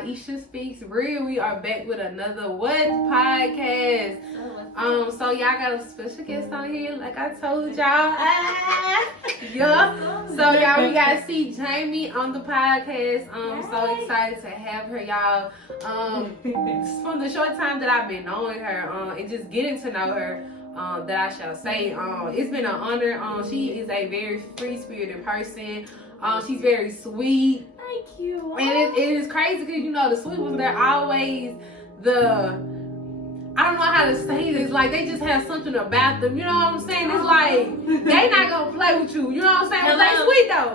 Aisha Speaks Real. We are back with another What podcast. So y'all got a special guest on here, like I told y'all. Yeah. So y'all, we got to see Jamie on the podcast. So excited to have her, y'all. From the short time that I've been knowing her, and just getting to know her. That I shall say, it's been an honor. She is a very free-spirited person. She's very sweet. Thank you. And it is crazy because, you know, the sweet ones, they're always I don't know how to say this. Like, they just have something about them. You know what I'm saying? It's like, they not going to play with you. You know what I'm saying? But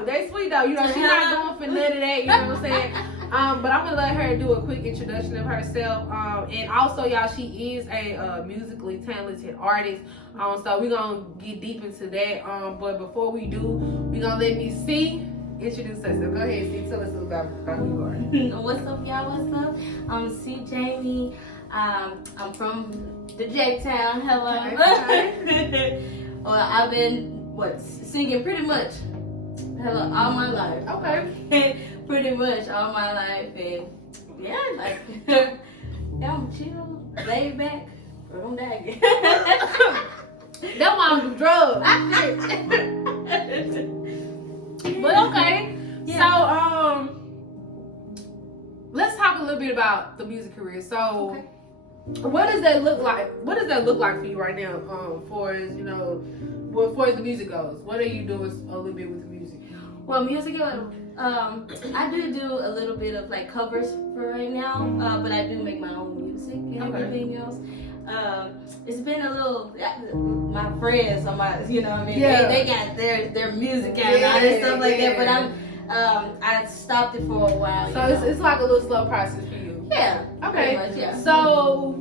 they sweet, though. You know, she's not going for none of that. You know what I'm saying? But I'm gonna let her do a quick introduction of herself. And also, y'all, she is a musically talented artist. So we're gonna get deep into that. But before we do, we're gonna let me see introduce herself. Go ahead, C. Tell us about who you are. What's up, y'all? What's up? I'm C. Jamie. I'm from the J-Town. Hello. Okay. Well, I've been singing pretty much all my life. Okay. Pretty much all my life, and yeah, like I'm chill, laid back, don't die again. That one was drugs. But okay, yeah. So let's talk a little bit about the music career. So, what does that look like? What does that look like for you right now? For as you know, for as the music goes, what are you doing a little bit with the music? Well, music, I do a little bit of like covers for right now, but I do make my own music and everything else. It's been a little, my friends, you know what I mean? Yeah. They got their music out and stuff like that, but I stopped it for a while. So it's like a little slow process for you. Yeah. Okay. Much, yeah. So,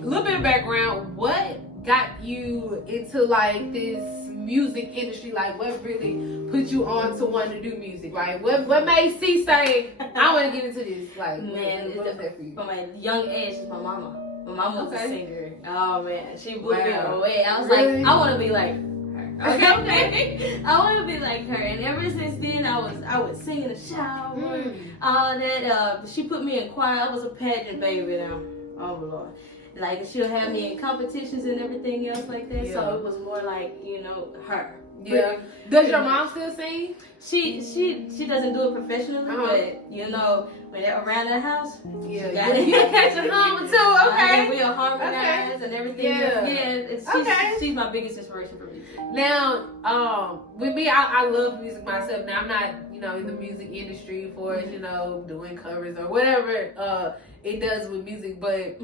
a little bit of background. What got you into like this music industry? Like, what really put you on to want to do music? Like, what made C say, I want to get into this? Like, man, what was that for you? From a young age, it's my mama. My mama was a singer. Oh man, she blew me away. I was really? Like, I want to be like her. Okay. I want to be like her. And ever since then, I would sing in the shower. All that. She put me in choir. I was a pageant baby now. Oh Lord. Like, she'll have me in competitions and everything else like that. Yeah. So it was more like, you know, her. Yeah. Does your mom still sing? She doesn't do it professionally, but you know, when they're around the house, you catch a hum too. Okay. We'll harmonize and everything. Yeah. She's my biggest inspiration for music. Now, with me, I love music myself. Now I'm not, you know, in the music industry for you know, doing covers or whatever it does with music, but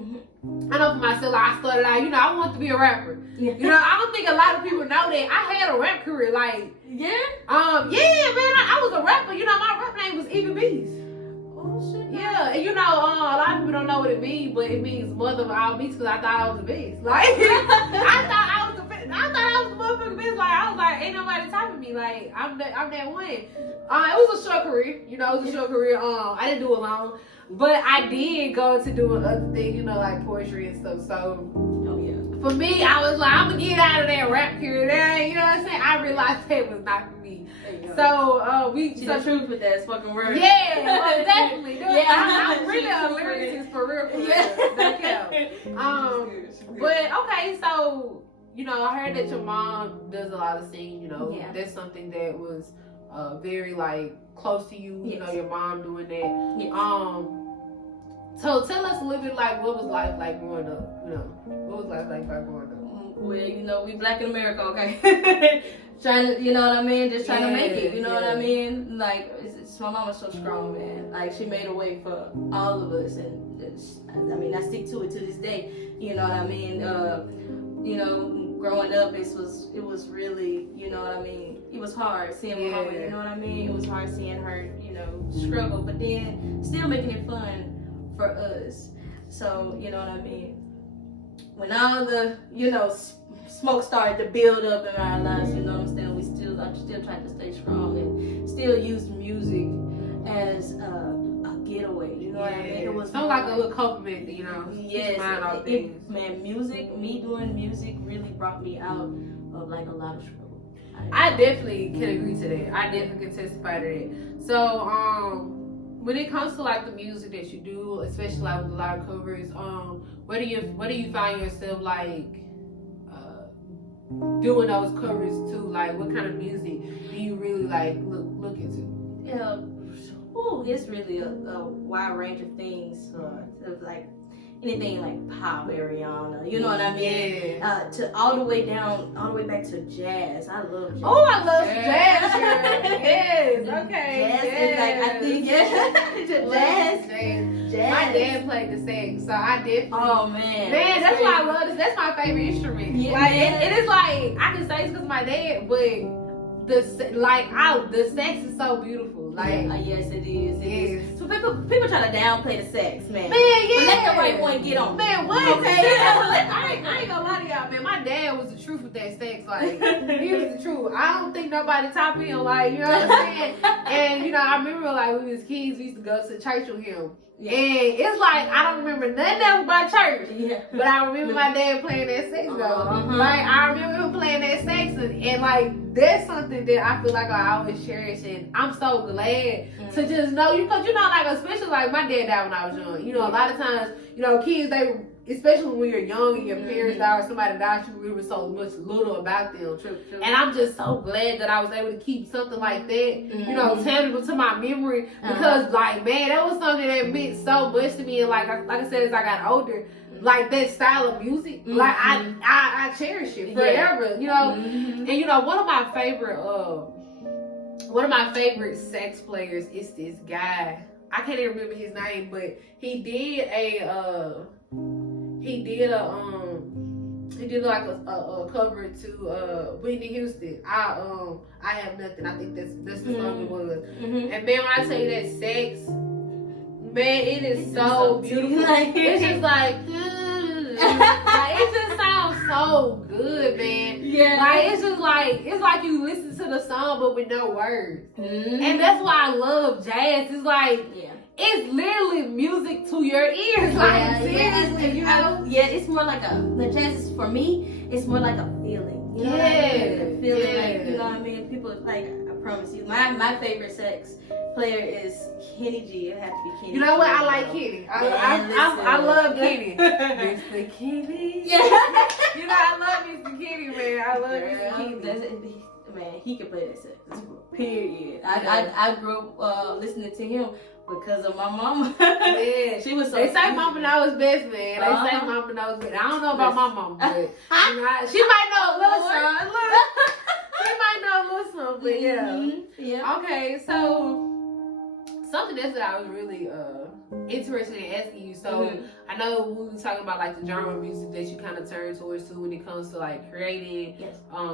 I know for myself, I started out, you know, I want to be a rapper. Yeah. You know, I don't think a lot of people know that I had a rap career. Like, yeah, man, I was a rapper. You know, my rap name was Even Beast. Oh shit. Yeah, and you know, a lot of people don't know what it means, but it means mother of all beasts because I thought I was a beast. Like, I thought I was the motherfucking beast. Like, I was like, ain't nobody topping me. Like, I'm that one. It was a short career. You know, it was a short career. I didn't do it long. But I did go to doing other things, you know, like poetry and stuff. So, for me, I was like, I'm going to get out of that rap career. You know what I'm saying? I realized that was not for me. So, She's the truth with that spoken word. Yeah, well, definitely. I'm really a lyricist for real. Yeah. But, okay, so, you know, I heard that your mom does a lot of singing, you know. Yeah. That's something that was very, like, close to you, you know, your mom doing that. Yes. So tell us a little bit, like, what was life like growing up? You know, what was life like by growing up? Well, you know, we black in America, okay? Trying to, you know what I mean? Just trying to make it, you know what I mean? Like, my mom was so strong, man. Like, she made a way for all of us, and I mean, I stick to it to this day. You know what I mean? You know, growing up, it was really, you know what I mean? It was hard seeing my mama, you know what I mean? It was hard seeing her, you know, struggle, but then still making it fun for us. So, you know what I mean? When all the, you know, smoke started to build up in our lives, you know what I'm saying? I'm still trying to stay strong and still use music as a getaway, you know what I mean? It was like a little compliment, you know. Yes, man, me doing music really brought me out of like a lot of struggle. I definitely can agree to that. I definitely can testify to that. So, when it comes to like the music that you do, especially like with a lot of covers, where do you find yourself like doing those covers to? Like, what kind of music do you really like look into? Yeah, it's really a wide range of things. Of like anything like pop, Ariana, you know what I mean? Yeah. To all the way back to jazz. I love jazz. Oh, I love jazz. Yes. Okay. Jazz yes. is like, I think, jazz. My dad played the sax, so I definitely. Oh man. Man, that's why I love this. That's my favorite instrument. Yeah. Like it is like I can say it's because of my dad, but the sax is so beautiful. Like yes, it is. It yes. is. So people try to downplay the sax, man. Man, yeah. But let the right one get on. Man, what? Okay. I ain't gonna lie to y'all, man. My dad was the truth with that sax. Like, he was the truth. I don't think nobody top him. Like, you know what I'm saying? And, you know, I remember, like, when we was kids, we used to go to church with him. Yeah. And it's like, I don't remember nothing else about church. Yeah. But I remember my dad playing that sax, though. Uh-huh. Like, I remember him playing that sax. And, like, that's something that I feel like I always cherish. And I'm so glad to just know, because, you know, like, especially, like, my dad died when I was young. You know, a lot of times, you know, kids, they, especially when you're young and your parents die or somebody died, you remember so much little about them. True. And I'm just so glad that I was able to keep something like that, you know, tangible to my memory. Because, like, man, that was something that meant so much to me. And, like I said, as I got older, like, that style of music, like, I cherish it forever, you know. And, you know, one of my favorite sax players is this guy. I can't even remember his name, but he did like a cover to Whitney Houston. I Have Nothing. I think that's the song it was. And man, when I tell you that sax, man, it is so beautiful. It's just like, like, it just sounds so good, man. Yeah. Like, it's like you listen to the song but with no words. And that's why I love jazz. It's like, it's literally music to your ears. Like, seriously, you know? It's more like the jazz is, for me, it's more like a feeling. You know what I mean? A feeling, like, you know what I mean? People, like, I promise you, my favorite sax player is Kenny G. It has to be Kenny. You know what? I like Kenny. I love Kenny. Mr. Kenny. Yeah. You know, I love Mr. Kenny, man. I love Mr. Kenny. Man, he can play that sax. Period. I grew up listening to him because of my mama. Yeah. She was so They say mama knows best, man. They say mama knows best. I don't know about my mama, but you know, she might know a little something. She might know a little something, but yeah. Okay, so something else that I was really interested in asking you. So I know we were talking about like the genre of music that you kind of turn towards too when it comes to like creating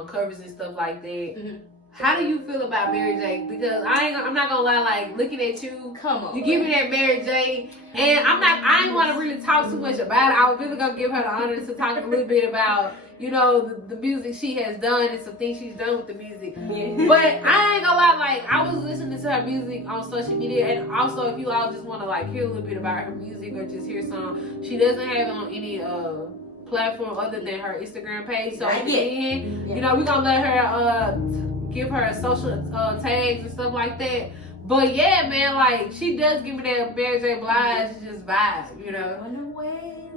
covers and stuff like that. How do you feel about Mary J? Because I'm not gonna lie, like looking at you, you give me that Mary J, and I ain't want to really talk too much about it. I was really gonna give her the honor to talk a little bit about, you know, the music she has done and some things she's done with the music. But I ain't gonna lie, like I was listening to her music on social media, and also if you all just want to like hear a little bit about her music or just hear some, she doesn't have it on any platform other than her Instagram page. So at the end, you know, we're gonna let her give her social tags and stuff like that. But yeah, man, like she does give me that Mary J. Blige just vibe, you know.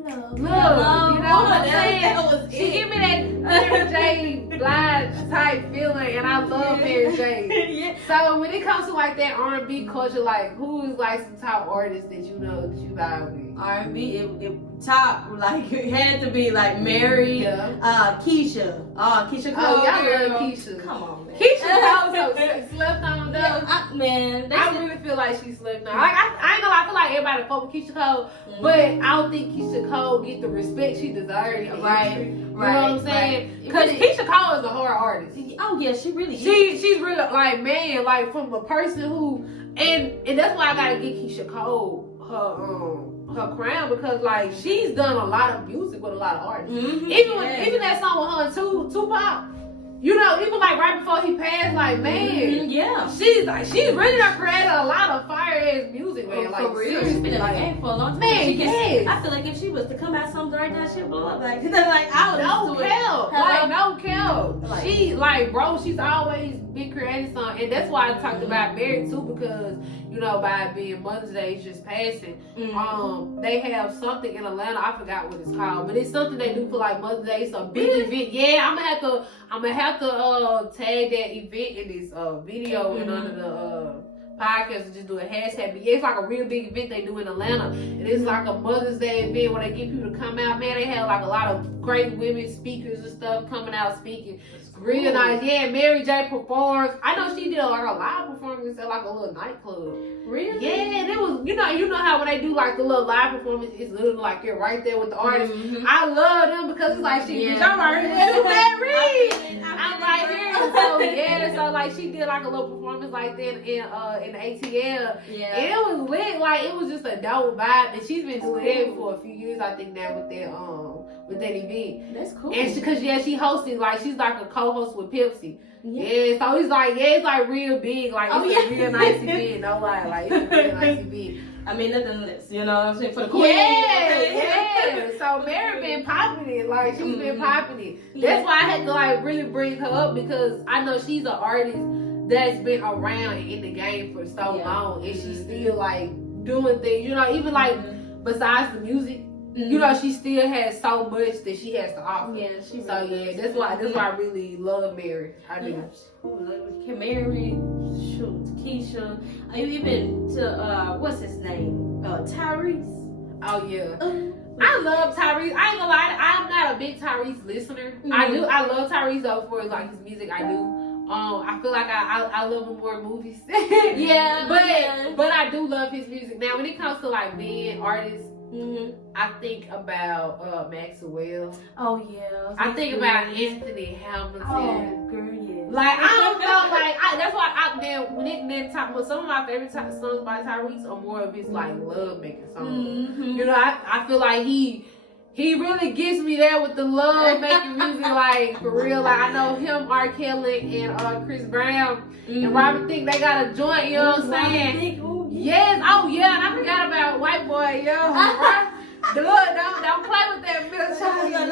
Look, you know what I'm saying? She give me that Mary J. Blige type feeling, and I love Mary J. So when it comes to like that R&B culture, like who is like some top artists that you know that you vibe with? R&B, it top, like it had to be like Mary, Keisha. Keisha Cole. Oh, y'all love Keisha. Come on, man. Keisha Cole so slept on though. Man, I really feel like she slept on. Like I ain't gonna lie, I feel like everybody fuck with Keisha Cole, but I don't think Keisha Cole get the respect she deserves. Right. You know what I'm saying? Because Keisha Cole is a horror artist. Oh yeah, she really is. She's really like, man, like from a person who, and that's why I gotta get Keisha Cole her crown, because like she's done a lot of music with a lot of artists. Even that song with her and Tupac. You know, even like right before he passed, like man, she's really done created a lot of fire ass music, man. Like for real, she's been in the game for a long time. Man, I feel like if she was to come out something right now, she'd blow up. Like I was no cap. Like, she's always been creating something, and that's why I talked about Mary too, because by being Mother's Day just passing, they have something in Atlanta. I forgot what it's called, but it's something they do for like Mother's Day. It's a big event. Yeah, I'm gonna have to tag that event in this video and under the podcast and just do a hashtag. But yeah, it's like a real big event they do in Atlanta, and it's like a Mother's Day event where they get people to come out. Man, they have like a lot of great women speakers and stuff coming out speaking. Real nice. Yeah, Mary J performs. I know she did like a live performance at like a little nightclub. Really? Yeah, and it was, you know how when they do like the little live performance, it's literally like you're right there with the artist. I love them because it's like, bitch, I'm right here with Mary. I'm right here. So yeah, so like she did like a little performance like that in the ATL. Yeah. And it was lit. Like it was just a dope vibe. And she's been doing it for a few years, I think, now with that event. That's cool. And she hosted, like she's like a co-host with Pepsi. Yeah, so it's like real big, like it's a real nice event, no lie, like it's a real nice event. I mean, nothing less, you know what I'm saying, for the queen. Yeah. So Mary been popping it, like she's been popping it. That's why I had to like really bring her up, because I know she's an artist that's been around and in the game for so long, and she's still like doing things, even like besides the music. She still has so much that she has to offer. Yeah, that's why I really love Mary. I do. Yeah. Mary, Keisha. Are you even to what's his name? Tyrese. Oh yeah. I love Tyrese. I ain't gonna lie, I'm not a big Tyrese listener. I love Tyrese though for like his music. I do. I feel like I love him more in movies. But I do love his music. Now when it comes to like being artists, I think about Maxwell. Oh yeah. I think about Anthony Hamilton. Oh girl, yeah. Like I don't know, that's why when some of my favorite songs by Tyrese are more of his like love making songs. I feel like he really gets me there with the love making music, like for real. Like I know him, R. Kelly, and Chris Brown and Robert Thicke, they got a joint. You know what I'm saying? Yes. Oh yeah, and I forgot about White Boy. Right? Don't play with that milk chocolate.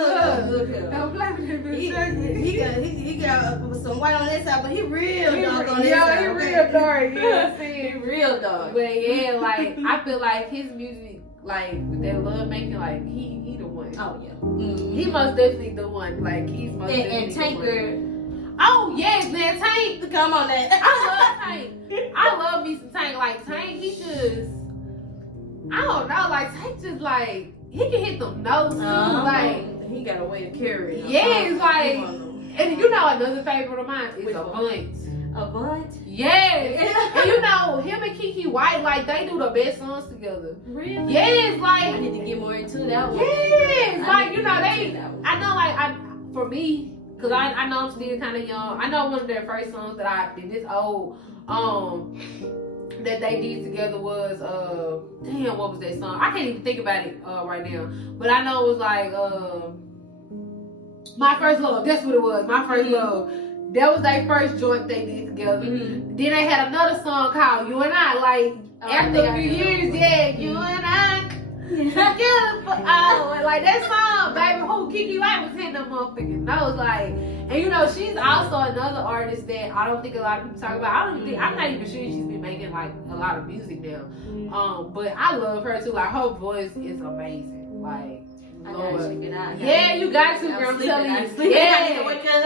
Look. Don't play with that milk chocolate. He got some white on that side, but he real dark on that side. Yeah, he real dark. You know what I'm saying? He real dark. But yeah, like I feel like his music, like with that love making, like he the one. Oh yeah. He most definitely the one. Like he's most definitely and Tanker. Oh yes, man, Tank. Come on, that. I love Tank. I love me some Tank. Like Tank, he just, I don't know. Like Tank just like he can hit them notes too. Like he got a way to carry it. Yeah, it's like, and another favorite of mine is Avant. Avant? Yes. And him and Keke White, like they do the best songs together. Really? Yes, like I need to get more into that one. Yes, like I know, like for me. Cause I know I'm still kind of young. I know one of their first songs that I did this old that they did together was what was that song? I can't even think about it right now. But I know it was like My First Love. That's what it was. My First Love. That was their first joint they did together. Then they had another song called You and I. Like after a few years, You and I. Like that song, baby, Keke White was hitting them motherfucking notes, like, and she's also another artist that I don't think a lot of people talk about. I'm not even sure she's been making like a lot of music now. But I love her too. Like her voice is amazing. Like, Lord. Yeah, you got to, girl. I'm telling you. Yeah,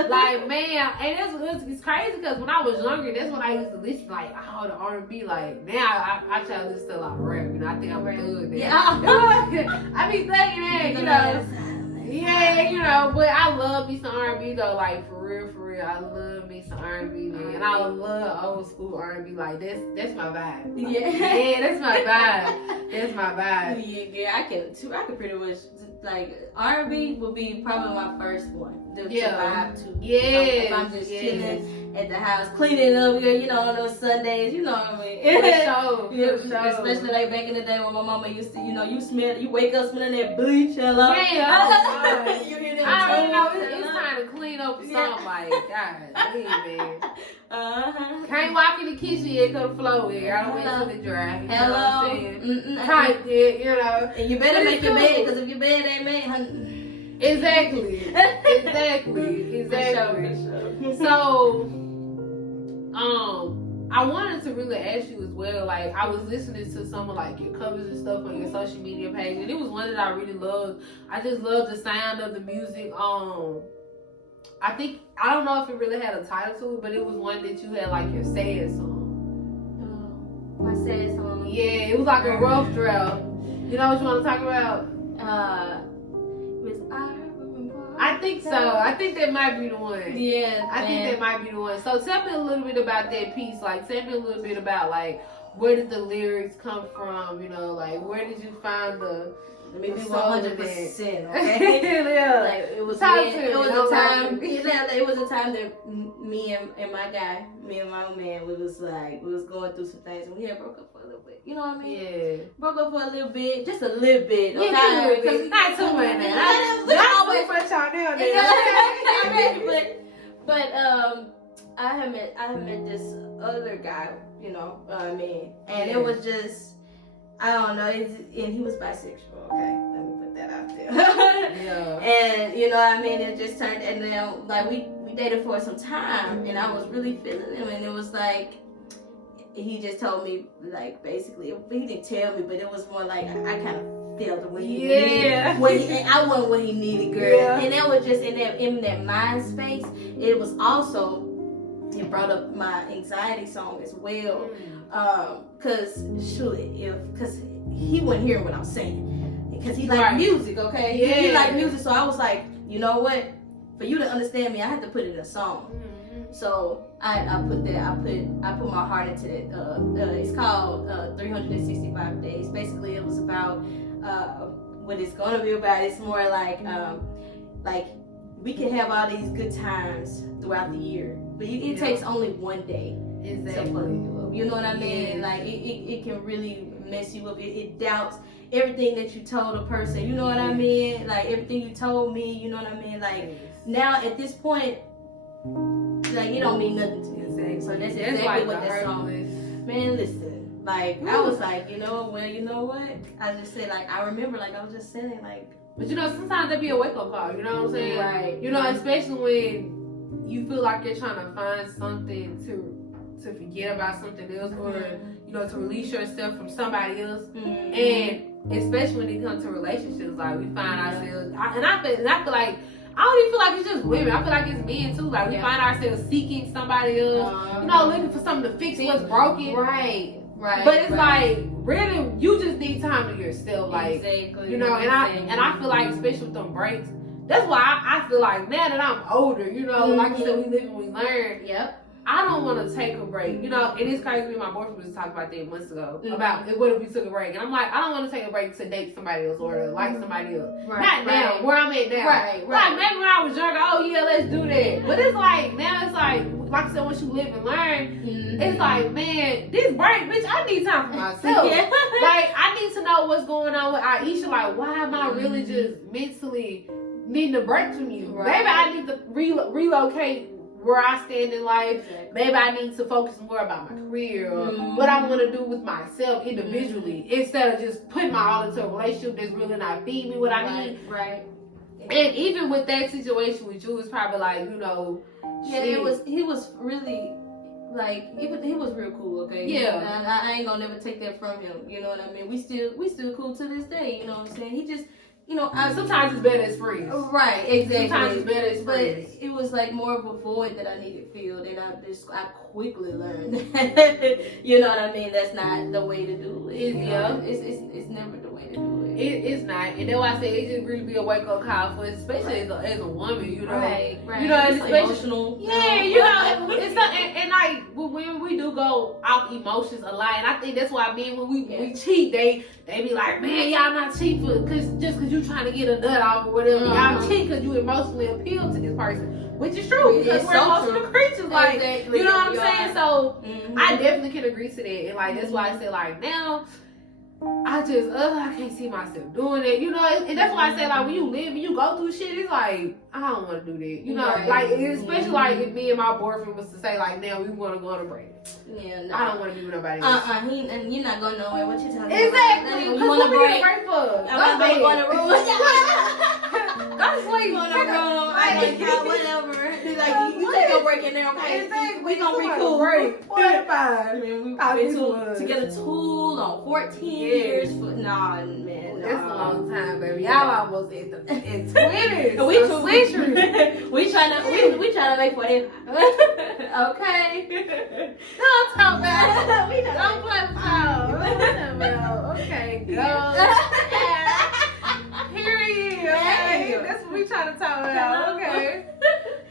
like man, and it's crazy because when I was younger, that's when I used to listen like all the R&B. Like now, I try to listen to a lot of rap. I think I'm good now. Yeah, I be thinking that, Yeah, but I love me some R&B though. Like for real, I love me some R&B, man. And I love old school R&B. Like that's my vibe. Yeah, that's my vibe. That's my vibe. Yeah, I can pretty much. Like R&B would be probably my first one. To vibe to. If I'm just chilling at the house, cleaning up, on those Sundays, you know what I mean. For sure. Especially like back in the day when my mama used to, you wake up smelling that bleach. Hello. Yeah, you hear that? I already know it's time to clean up or something. Like God, man. Can't walk in the kitchen yet because the floor here. I don't wait till it dry. Hello. Tight it, And you better make your bed, because if your bed ain't made, Exactly. For sure. So, I wanted to really ask you as well. Like, I was listening to some of like your covers and stuff on your social media page, and it was one that I really loved. I just love the sound of the music. I think I don't know if it really had a title to it, but it was one that you had like your sad song. My sad song. Yeah, it was like a rough draft. You know what you want to talk about? Was I remember? I think so. I think that might be the one. Yeah, I think that might be the one. So tell me a little bit about that piece. Like, tell me a little bit about like where did the lyrics come from? You know, like where did you find the Let me be the soul in 100%. that? Okay. Yeah. Like it was. Talk Me, to it me. was Don't a lie to time. me. It was a time that me and my guy, me and my old man, we was going through some things, and we had broke up for a little bit. You know what I mean? Yeah. Broke up for a little bit, just a little bit. Yeah, Okay? because not too much now. Not Not always- too much on there. but I had met this other guy, you know, and it was just, I don't know, and he was bisexual. Okay, let me put that out there. Yeah. And you know what I mean, it just turned, and then like we dated for some time, and I was really feeling him, and it was like he just told me, like, basically, he didn't tell me, but it was more like I kind of felt the way he needed. I wasn't what he needed, girl. Yeah. And that was just in that mind space. It was also, it brought up my anxiety song as well. Cause he wasn't hearing what I'm saying. Because he liked music, okay? Yeah. He liked music, so I was like, you know what? For you to understand me, I have to put it in a song. So I put my heart into it. It's called 365 Days. Basically, it was about what it's gonna be about. It's more like we can have all these good times throughout the year, but it takes only one day to fuck you up. You know what I mean? Like it can really mess you up. It doubts everything that you told a person. You know what I mean? Like everything you told me. You know what I mean? Like now at this point, like it don't mean nothing to me. Exactly. So that's That's exactly like what the that song is. Man, listen. Like I was like, you know what? I just said like I remember like I was just saying like. But you know, sometimes that be a wake up call. You know what I'm saying? Right. You know, especially when you feel like you're trying to find something to forget about something else, or you know, to release yourself from somebody else. And especially when it comes to relationships, like we find ourselves, I feel like I don't even feel like it's just women. I feel like it's men too. Like we find ourselves seeking somebody else, you know, looking for something to fix what's broken. Right. But it's like really, you just need time to yourself, like exactly. you know. And I feel like, especially with them breaks, that's why I feel like now that I'm older, you know, like you said, we live and we learn. Yep. I don't want to take a break, you know. And it's crazy. Me and my boyfriend was talking about that months ago about what if we took a break, and I'm like, I don't want to take a break to date somebody else or to like somebody else. Not now, where I'm at now. Like maybe when I was younger, oh yeah, let's do that. But it's like now, it's like I said, once you live and learn, it's like, man, this break, bitch, I need time for myself. Like I need to know what's going on with Aisha. Like, why am I really just mentally needing a break from you? Maybe I need to relocate where I stand in life. Maybe I need to focus more about my career or what I want to do with myself individually instead of just putting my all into a relationship that's really not feeding me what I need. Right. And even with that situation with you, it's probably like, you know, he was really like he was real cool, okay? Yeah. I ain't gonna never take that from him. You know what I mean? We still cool to this day. You know what I'm saying? He just, you know, sometimes it's better as friends. Right, exactly. Sometimes it's better as friends. But it was like more of a void that I needed filled, and I quickly learned that, you know what I mean? That's not the way to do it. It's never the way to do it. It's not, and that's why I say it just really be a wake up call for us, especially as a woman, you know. Right. You know, it's especially emotional. Yeah, you know, it's not, and like when we do go off emotions a lot, and I think that's why men when we cheat, they be like, man, y'all not cheat just cause you trying to get a nut off or whatever. Y'all cheat cause you emotionally appeal to this person, which is true because we're emotional creatures. Like, you know what I'm saying? So I definitely can agree to that, and like that's why I say like now. I just, I can't see myself doing it, you know, and that's why I say, like, when you live and you go through shit, it's like, I don't want to do that, you know, like, especially, like, if me and my boyfriend was to say, like, now we want to go on a break. Yeah, no. I don't want to be with nobody else. And you're not going nowhere. What you talking about? Exactly. You want to break? For? I'm not going to ruin Go to sleep. On the road, I like out, whatever. Like you take your break in there, okay? We gonna be cool. Fine. We've been together too long, 14 years. Nah, man, That's a long time, baby. Y'all almost in 20s. We So centuries. we tryna make for it. Okay. Don't talk about We Don't play with y'all. Okay, go. Period. Okay. That's what we trying to talk about. Okay.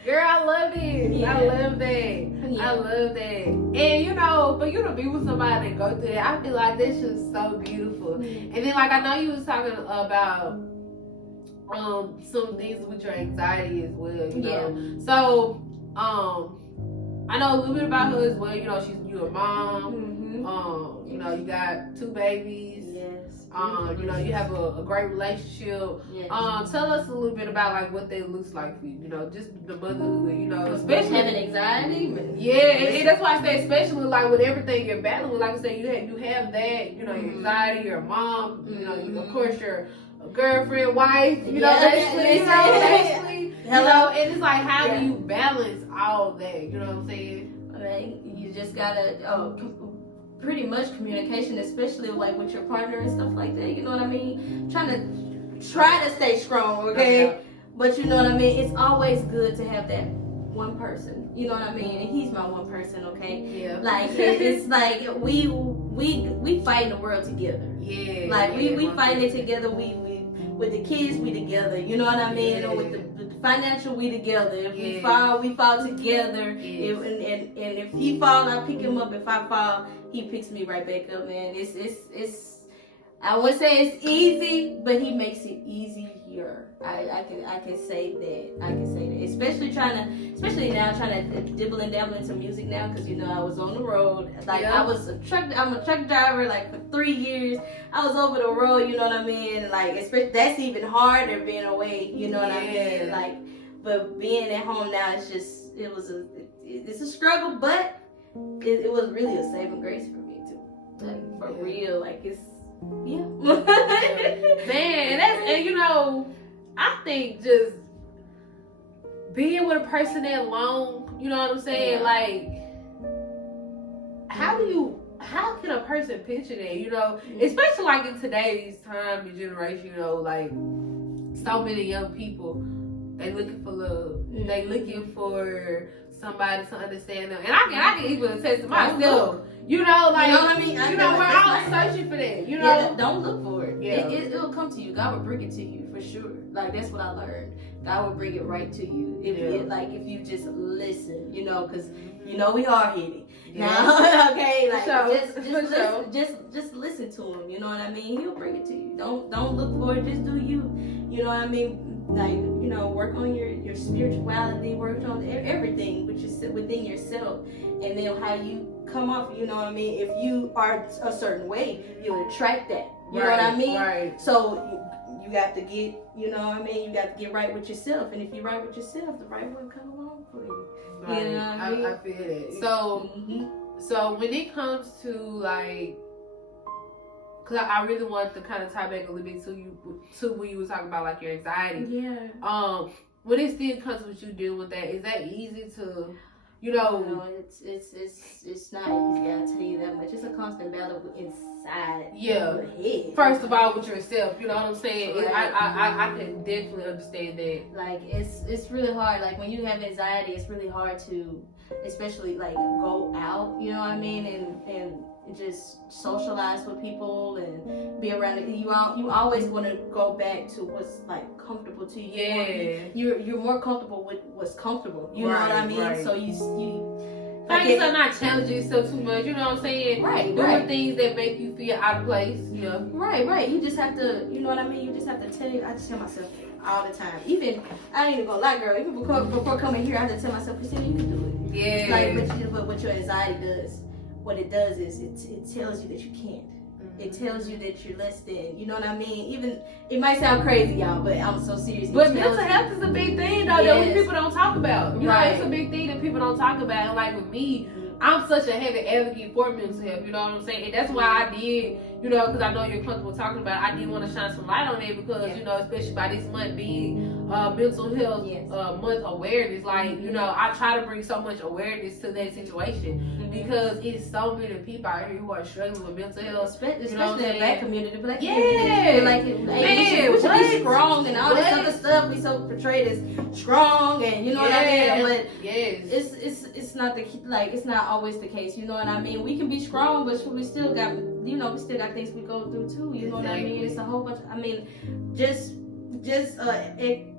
Girl, I love it. Yeah. I love that. Yeah. I love that. And you know, for you to be with somebody and go through that, I feel like that's just so beautiful. And then like I know you was talking about some things with your anxiety as well, you know. So I know a little bit about her as well, you know, you a mom, you know, you got 2 babies. Yes. You know, you have a great relationship. Yes. Tell us a little bit about like what that looks like for you. You know, just the motherhood. You know, especially having anxiety. Yeah, and that's why I say especially like with everything you're battling with. Like I said, you have that. You know, your anxiety. Your mom. You know, of course your girlfriend, wife. You know, basically. Hello, and it's like how do you balance all that? You know what I'm saying? I mean, you just gotta. Pretty much communication, especially like with your partner and stuff like that. You know what I mean? Try to stay strong, okay? But you know what I mean? It's always good to have that one person. You know what I mean? And he's my one person, okay? Yeah. Like it's like we fight in the world together. Yeah. Like we fight it together. We with the kids we together. You know what I mean? Yeah. Or with the financial we together. If we fall together. Yes. And if he fall, I pick him up. If I fall, he picks me right back up, man. It's I wouldn't say it's easy, but he makes it easier. I can say that. I can say that. Especially now trying to dibble and dabble into music now, because you know I was on the road. Like I'm a truck driver like for 3 years. I was over the road, you know what I mean? Like that's even harder being away, you know what I mean? Like, but being at home now, it's a struggle, but it was really a saving grace for me too. Like for real, like it's man, and you know, I think just being with a person that long, you know what I'm saying? Like, how can a person picture that? You know, especially like in today's time and generation, you know, like so many young people, they looking for love. They looking for somebody to understand them. And I can even attest to myself. You know, like, you know what I mean? We're all searching for that. You know, don't look for it. Yeah. It'll come to you. God will bring it to you for sure. Like that's what I learned. God will bring it right to you if you just listen. You know, because you know we hard headed. Now, okay, like just listen to him. You know what I mean? He'll bring it to you. Don't look for it. Just do you. You know what I mean? Like, you know, work on your spirituality, work on everything within yourself, and then how you come off. You know what I mean? If you are a certain way, you'll attract that. You know what I mean? Right. So you have to get, you know what I mean? You got to get right with yourself, and if you're right with yourself, the right one will come along for you. Right. You know what I mean? I feel it. So when it comes to like, because I really want to kind of tie back a little bit to when you were talking about like your anxiety. Yeah. When it still comes with you dealing with that, is that easy to, you know? No, it's not easy. I'll tell you that much. It's a constant battle inside your head. First of all, with yourself, you know what I'm saying? Right. I can definitely understand that. Like it's really hard. Like when you have anxiety, it's really hard to, especially like go out. You know what I mean? And just socialize with people and be around it. You always want to go back to what's like comfortable to you. Yeah. You're more comfortable with what's comfortable. You know what I mean? Right. So you Like so not challenging yourself too much, you know what I'm saying? Doing things that make you feel out of place. Yeah. Right. You just have to, you know what I mean? You just have to I just tell myself all the time. Even, I ain't even gonna lie, girl, even before coming here, I have to tell myself, Christina, you can do it. Yeah. Like, what your anxiety does, what it does is it tells you that you can't. It tells you that you're less than, you know what I mean? Even, it might sound crazy, y'all, but I'm so serious. But mental health is a big thing, though, that people don't talk about. You know, it's a big thing that people don't talk about. And like with me, I'm such a heavy advocate for mental health, you know what I'm saying? And that's why I did, you you know, because I know you're comfortable talking about it, I did want to shine some light on it because, you know, especially by this month being mental health month awareness, like, you know, I try to bring so much awareness to that situation because it's so many people out here who are struggling with mental health, especially you know in the black community. Black yeah, community, like man, we should be strong and all this other stuff. We so portrayed as strong, and you know what I mean. But it's not it's not always the case. You know what I mean. We can be strong, but we still got things we go through too. You know what I mean. It's a whole bunch. I mean, just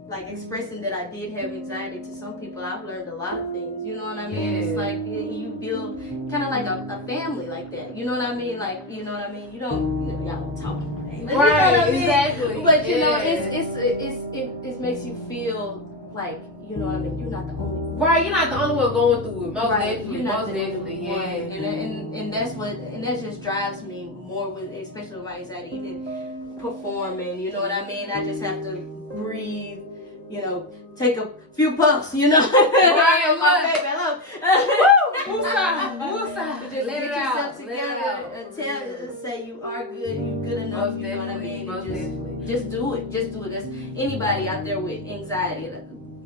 like expressing that I did have anxiety to some people, I've learned a lot of things. You know what I mean? It's like you build kind of like a family like that. You know what I mean? Like, you know what I mean? Y'all don't talk. Right, you know what I mean? Exactly. But you know, it makes you feel like, you know what I mean? You're not the only one. Right, you're not the only one going through it. Most definitely, you're not most the definitely, only one. And that just drives me more with, especially with my anxiety, even performing. You know what I mean? I just have to breathe. You know, take a few puffs, you know. Right, baby, look. Woosah. Just Let get it yourself out. together and say you are good, you're good enough, Most you know what I mean? definitely. Just do it. Just do it. There's anybody out there with anxiety.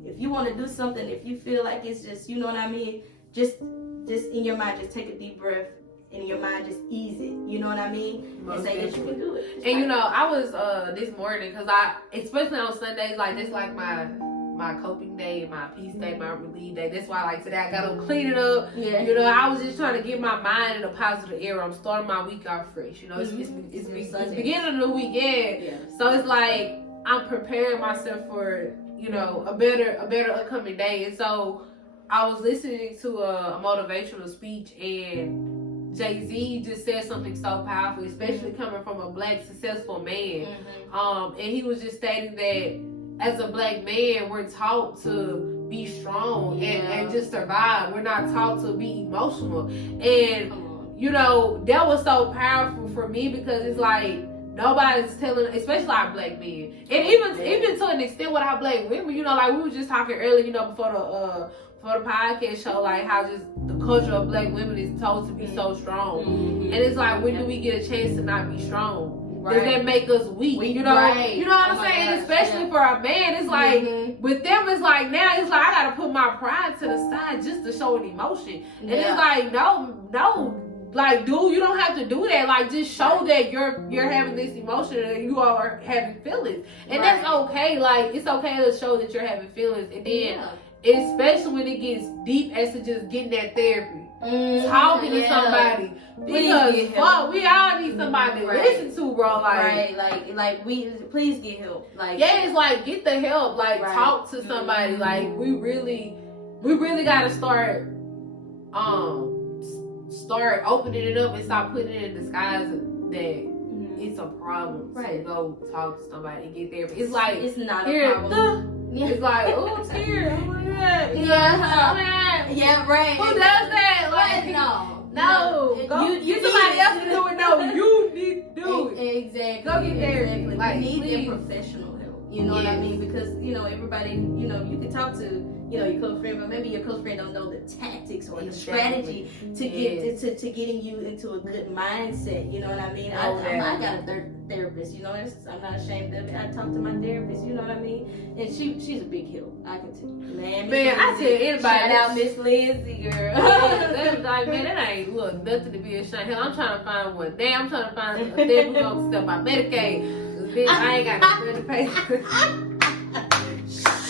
If you want to do something, if you feel like it's just, you know what I mean, just in your mind, just take a deep breath. In your mind, just ease it. You know what I mean? Most and say that you can do it. And you know, I was this morning because especially on Sundays, like this, like my coping day, my peace day, my relief day. That's why, like today, I got to clean it up. Yeah. You know, I was just trying to get my mind in a positive era. I'm starting my week off fresh. You know, it's beginning of the week, yeah. So it's like I'm preparing myself for, you know, a better upcoming day. And so I was listening to a motivational speech, and Jay-Z just said something so powerful, especially coming from a black successful man. And he was just stating that as a black man, we're taught to be strong and just survive. We're not taught to be emotional. And you know, that was so powerful for me because it's like nobody's telling, especially our black men, and even to an extent with our black women. You know, like we were just talking earlier, you know, before the podcast show, like how just the culture of black women is told to be so strong. And it's like, when do we get a chance to not be strong? Does that make us weak? You know, you know what I'm saying? Especially for a man, it's like with them, it's like now it's like I gotta put my pride to the side just to show an emotion. And it's like no, like dude, you don't have to do that. Like just show that you're having this emotion and you are having feelings, and that's okay. Like it's okay to show that you're having feelings, and then. Especially when it gets deep as to just getting that therapy. Talking to somebody. Because fuck, we all need somebody to listen to, bro. Like, please get help. Like, it's like get the help. Like talk to somebody. Like we really gotta start opening it up and stop putting it in disguise that it's a problem to go talk to somebody and get therapy. It's like it's not a problem. It's like, oh, I'm scared. Oh my God. Yeah, right. Who does that? Like, no. You somebody else to do it. No, you need to do it. Exactly. Go get therapy. Like, you need professional help. You know what I mean? Because, you know, everybody, you know, you can talk to, you know, your close friend, but maybe your close friend don't know the tactics or the strategy to get to getting you into a good mindset. You know what I mean? I got a therapist. You know, I'm not ashamed of it. I talk to my therapist. You know what I mean? And she's a big help. I can tell. Man, I tell anybody. Shout out Miss Lindsay, girl. That's like, man, that ain't nothing to be ashamed. Hell, I'm trying to find one. I'm trying to find a therapist gonna sell my Medicaid. Bitch, I ain't got no pay.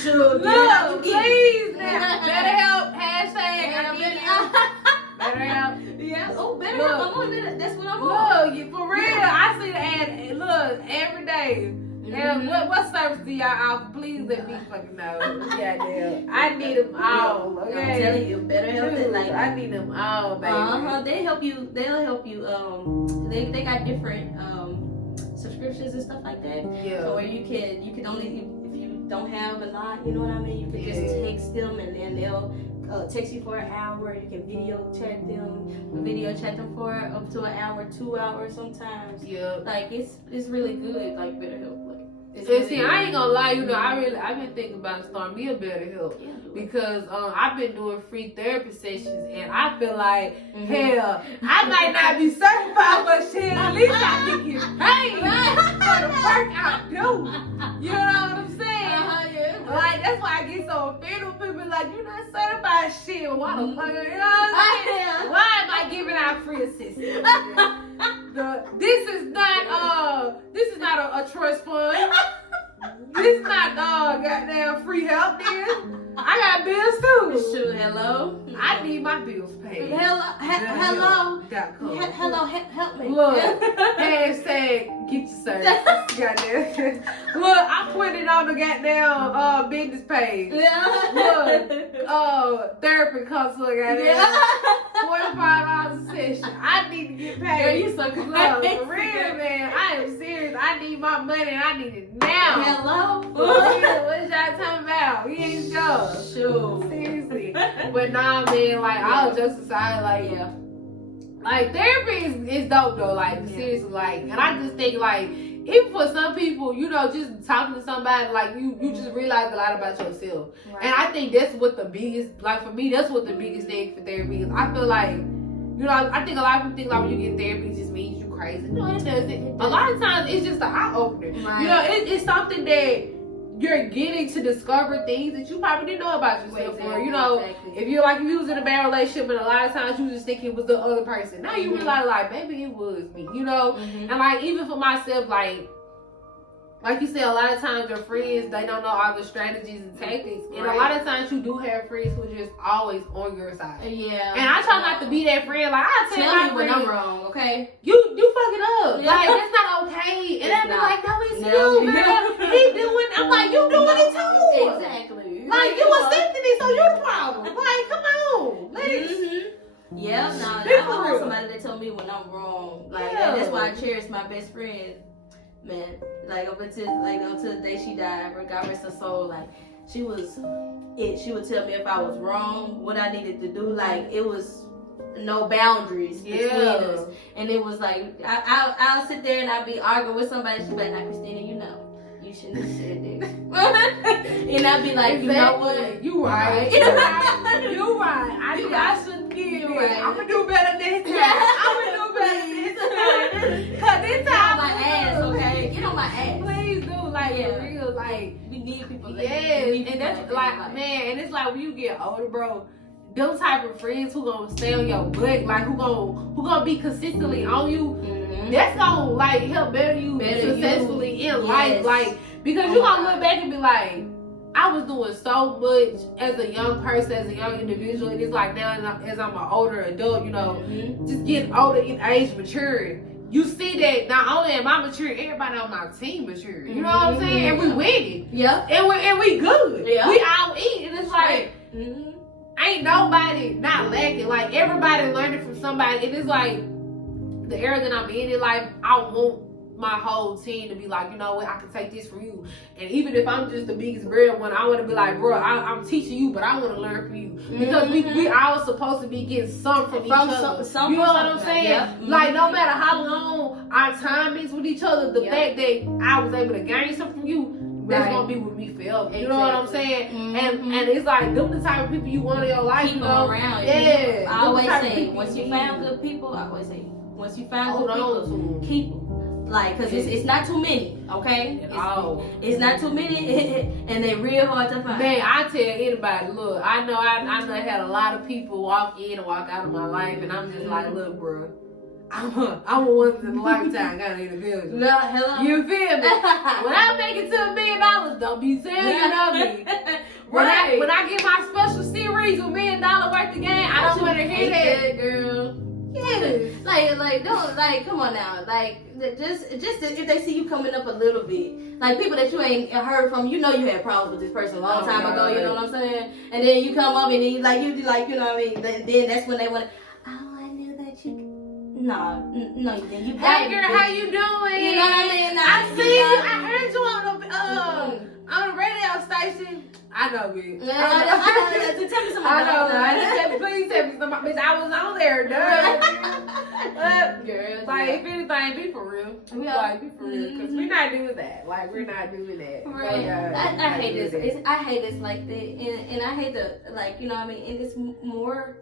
Sure, look, please, BetterHelp, hashtag, I need you. BetterHelp. Yeah, BetterHelp, I'm on it. That's what I'm on. Look, for real, I see the ad, look, every day. And what service do y'all offer? Please let me fucking know. Goddamn. I need them all, okay? I'm telling you, BetterHelp. I need them all, baby. They'll help you, they got different subscriptions and stuff like that. Yeah. So where you can only, don't have a lot, you know what I mean? You can just text them and then they'll text you for an hour. You can video chat them for up to an hour, 2 hours sometimes. Yeah. Like it's really good, like BetterHelp. And see, I ain't gonna lie, you know, I've been thinking about starting me a better help. Yeah, Because I've been doing free therapy sessions, and I feel like, hell, I might not be certified, but shit, at least I can get paid for the work I do. You know what I'm saying? Yeah. Like, that's why I get so offended when people be like, you're not certified, shit. Why the fuck? You know what I'm saying? Why am I giving out free assistance? This is not a trust fund. This is not goddamn free help, then. I got bills too. Sure, hello. I need my bills paid. Hello. Help me. Look, hashtag get your service. Goddamn. Look, I put it on the goddamn business page. Yeah. Look, therapy consult, goddamn. $45 a session. I need to get paid. Girl, you so crazy. For real, man. I am serious. I need my money and I need it now. Hello. For real. What y'all talking about? We ain't sure. Sure. Seriously. But nah, man, like, all jokes aside, like, Yeah. like, therapy is dope, though. Like, seriously, like, and I just think, like, even for some people, you know, just talking to somebody, like, you just realize a lot about yourself. Right. And I think that's what the biggest, like, for me, that's what the biggest thing for therapy is. I feel like, you know, I think a lot of people think, like, when you get therapy, it just means you crazy. No, it doesn't. A lot of times, it's just an eye-opener. Right. You know, it's something that you're getting to discover things that you probably didn't know about yourself. Or, you know, if you was in a bad relationship, and a lot of times you just think it was the other person. Now you realize, like, maybe it was me, you know? And, like, even for myself, like you said, a lot of times your friends, they don't know all the strategies and tactics. And a lot of times you do have friends who are just always on your side. Yeah. And I try not to be that friend. Like, I tell my me when friends, I'm wrong, okay? you fucking up. Yeah. Like, that's not okay. And It's I be not. like, no, it's No. you, girl. He doing, I'm like, you doing it too. Exactly. Like, you accepting it, so you the problem. Like, come on. Let's Yeah, nah, Be I for want real. somebody that tell me when I'm wrong. Like, Yeah. that's why I cherish my best friend. Man, like up until the day she died, God rest her soul. Like, she was it. She would tell me if I was wrong, what I needed to do. Like, it was no boundaries between us. And it was like I'll sit there and I'll be arguing with somebody. She'd be like, "Now, Christina, you know, you shouldn't have said this." And I'd be like, "You know what? You right. You You right. I shouldn't get You it. right. I'm gonna do better this time. I'm gonna do better this time. Cause this Get time on my ass, okay? Get on my ass. Please do, like, Yeah. for real, like, We need people. yes, we need and people that's like like, man, and it's like when you get older, bro, them type of friends who gonna stay on your butt, like who gonna be consistently on you, that's gonna like help better you successfully in life, like, because you gonna look back and be like, I was doing so much as a young person, as a young individual, and it's like now as I'm an older adult, you know, just getting older in age, maturing. You see that not only am I maturing, everybody on my team maturing. You know what I'm saying? And we winning. Yeah. And we good. Yeah. We all eat. And it's like, ain't nobody not lacking. Like, everybody learning from somebody. And it's like, the era that I'm in life, I want my whole team to be like, you know what, I can take this from you. And even if I'm just the biggest breadwinner, I want to be like, bro, I'm teaching you, but I want to learn from you. Because we all supposed to be getting some from each other. You know what I'm saying? Yeah. Like, no matter how long our time is with each other, the fact that I was able to gain something from you, that's gonna be with me forever. You know what I'm saying? And it's like, them the type of people you want in your life. Keep them around. Yeah. I always say, once you found good people, I always say, once you find good people, keep them. Like, cause it's not too many, okay? It's not too many, and they're real hard to find. Man, I tell anybody, look, I know I had a lot of people walk in and walk out of my life, and I'm just like, look, bro, I'm a once in a lifetime kind of individual. No, hello. You feel me? When I make it to $1 million, don't be saying you know me. When I get my special series with $1 million worth of game, I don't want to hear that, girl. Yes. Like, don't, like, come on now. Like, just if they see you coming up a little bit. Like, people that you ain't heard from, you know you had problems with this person a long time ago, you know what I'm saying? And then you come up and then you know what I mean? Then that's when they want to, oh, I knew that you, no, you didn't. Hey, girl, how you doing? You know what I mean? I see you. I heard you on the radio station. I know, bitch. Tell me something. I know. Please tell me something. Bitch, I was on there, duh. Girls, Like, yeah. if anything, be for real. Yeah. Like, be for real. Because we're not doing that. Like, we're not doing that. Right. Yeah, I hate this. I hate this like that, and I hate the like, you know what I mean. And it's more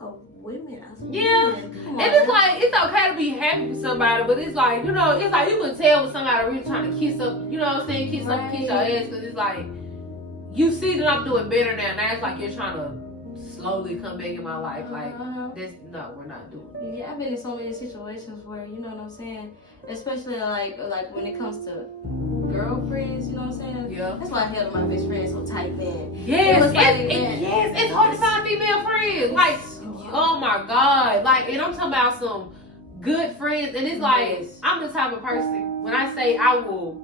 of women. Yeah. Come on, And it's man. like, it's okay to be happy for somebody, but it's like, you know, it's like you can tell when somebody really trying to kiss up, you know what I'm saying, kiss up, kiss your ass, because it's like, you see that I'm doing better now. Now it's like you're trying to slowly come back in my life. Like, this, no, we're not doing it. Yeah, I've been in so many situations where, you know what I'm saying, especially like when it comes to girlfriends, you know what I'm saying. Yeah. That's why I held my best friend so tight, man. Yes, It was like, yes, it's hard to find female friends. Like, oh my God. Like, and I'm talking about some good friends. And it's like, Yes. I'm the type of person, when I say I will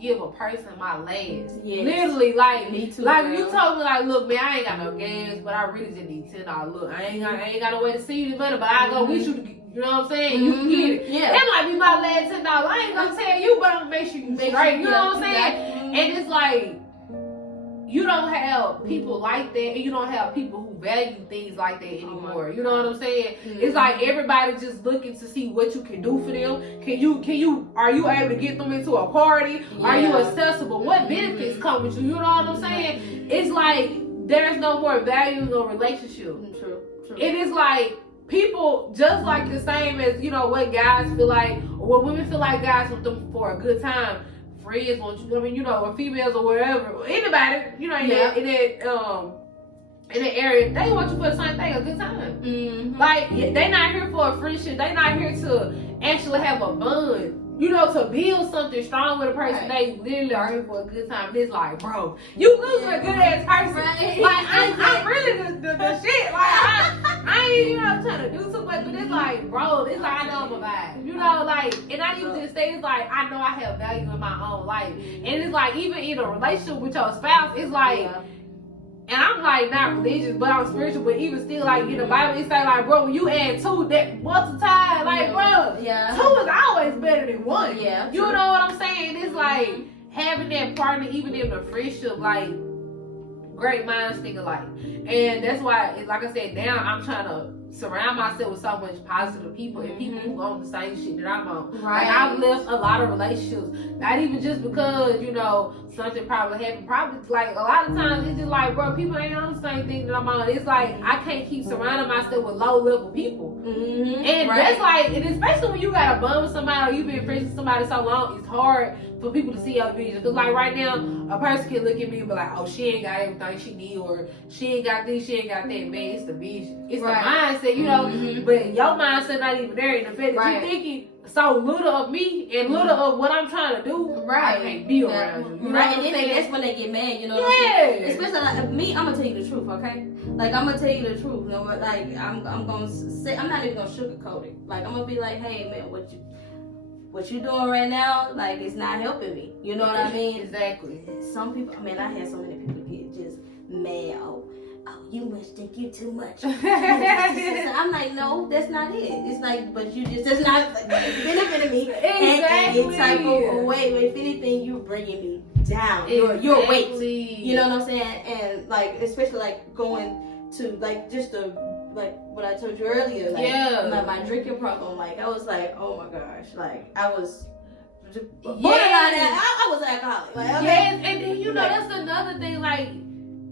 give a person my last. Yes. Literally, like, Me too, like girl. you told me, like, look, man, I ain't got no gas, but I really just need $10. Look, I ain't got no way to see you better, but I go with you to get, you know what I'm saying? You can get it. Yeah. That might be my last $10. I ain't gonna tell you, but I'm gonna make sure you straight. You know what I'm saying? And it's like, you don't have people like that, and you don't have people who value things like that anymore. You know what I'm saying? It's like everybody just looking to see what you can do for them. Are you able to get them into a party? Are you accessible? What benefits come with you? You know what I'm saying? It's like there's no more value in a relationship. True. It is like people just like the same as, you know, what guys feel like, or what women feel like guys want them for a good time. Friends want you, I mean, you know, or females or whatever, anybody, you know, in that area, they want you for the same thing, a good time. Mm-hmm. Like, they not here for a friendship. They not here to actually have a bond. You know, to build something strong with a person. Right. They literally are here for a good time. It's like, bro, you losing a good ass person. Right. Like, I'm really the shit. Like, I ain't, you know, trying to do too much, but it's like, bro, it's like, I know I'm a vibe. You know, like, and I even just say, it's like, I know I have value in my own life. And it's like, even in a relationship with your spouse, it's like, and I'm like not religious, but I'm spiritual. But even still, like in the Bible, it say like, bro, when you add two, that multiply. Like, bro, two is always better than one. Yeah, you know what I'm saying? It's like having that partner, even in the friendship, like great minds think alike. And that's why, like I said, now I'm trying to surround myself with so much positive people and people who on the same shit that I'm on. Right. Like, I've left a lot of relationships, not even just because, you know, something probably happened. Probably, like, a lot of times it's just like, bro, people ain't on the same thing that I'm on. It's like, I can't keep surrounding myself with low-level people. And that's like, and especially when you got a bond with somebody or you've been friends with somebody so long, it's hard for people to see your vision. Because, like, right now, a person can look at me and be like, oh, she ain't got everything she need, or she ain't got this, she ain't got that. Man, it's the vision. It's the mindset, you know. But your mindset not even there. And the fact that you're thinking so little of me and little of what I'm trying to do, I can't be around you. You know Right, what I'm and then saying? that's when they get mad, you know what I'm saying? Especially like me, I'm gonna tell you the truth, okay? Like, I'm gonna tell you the truth. You know, but like I'm gonna say, I'm not even gonna sugarcoat it. Like, I'm gonna be like, hey man, what you doing right now? Like, it's not helping me. You know what I mean? Exactly. Some people, I mean, I had so many people get just mad. Oh, you must think you too much. I'm like, no, that's not it. It's like, but you just not benefiting me in any type of way. If anything, you're bringing me down. Your weight. You know what I'm saying? And like, especially like going to like just the like what I told you earlier. Like, my drinking problem. Like, I was like, oh my gosh. Like, I was. I was an alcoholic. Like, okay. Yes, and then, you know, that's another thing. Like,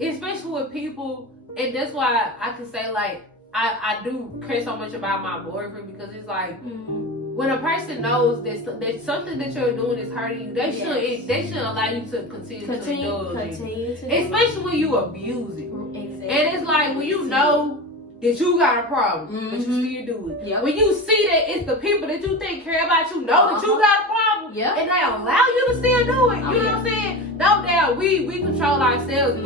especially with people. And that's why I can say, like, I do care so much about my boyfriend, because it's like, when a person knows that something that you're doing is hurting you, they shouldn't allow you to continue to indulge it. Especially when you abuse it. Exactly. And it's like, when you know that you got a problem, but you still do it. Yep. When you see that it's the people that you think care about you, know that you got a problem, and they allow you to still do it. You know what I'm saying? No doubt, we control ourselves,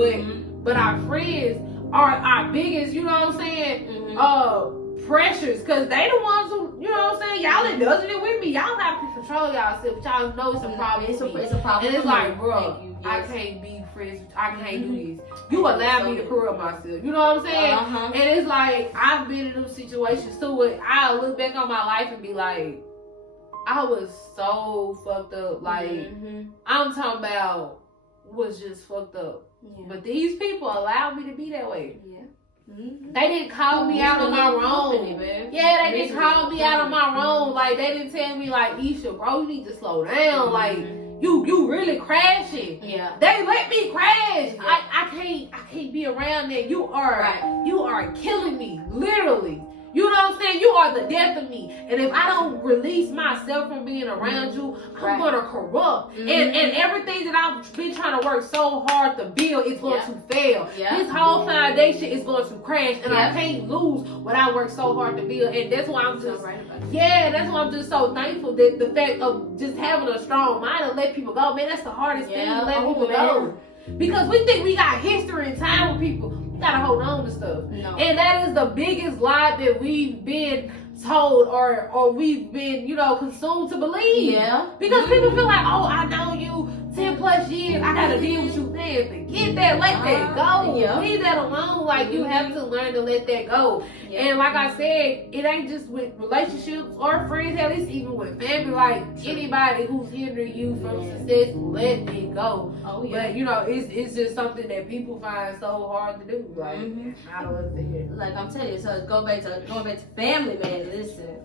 but our friends are our biggest, you know what I'm saying, pressures, because they the ones who, you know what I'm saying, y'all indulging it with me. Y'all got to control y'allself, but y'all know it's a problem. It's a problem. And it's like, bro, I can't be friends with you. I can't do this. You allow me to corrupt myself. You know what I'm saying? And it's like, I've been in those situations too, where I look back on my life and be like, I was so fucked up. Like, I'm talking about was just fucked up. But these people allowed me to be that way. Mm-hmm. They didn't call me out on my wrong. Yeah, they didn't call me out on my wrong. Like, they didn't tell me, like, Isha, bro, you need to slow down. Like, you really crashing. Yeah. They let me crash. Yeah. I can't be around that. You are killing me, literally. You know what I'm saying? You are the death of me. And if I don't release myself from being around you, I'm gonna corrupt. And everything that I've been trying to work so hard to build is going to fail. This whole foundation is going to crash, and I can't lose what I worked so hard to build. And that's why I'm just that's why I'm just so thankful that the fact of just having a strong mind and let people go. Man, that's the hardest thing, to let people go. Because we think we got history and time with people. Gotta hold on to stuff. No. And that is the biggest lie that we've been told or we've been, consumed to believe. Yeah. Because people feel like, oh, I know you 10 plus years, I gotta deal with you then. Forget that, let that go. Yeah. Leave that alone. Like, you have to learn to let that go. Yeah. And like I said, it ain't just with relationships or friends, hell, it's even with family. Like, anybody who's hindering you from success, let it go. Oh, yeah. But, it's just something that people find so hard to do. Like, I don't understand. Like, I'm telling you, so going back to family, man, listen,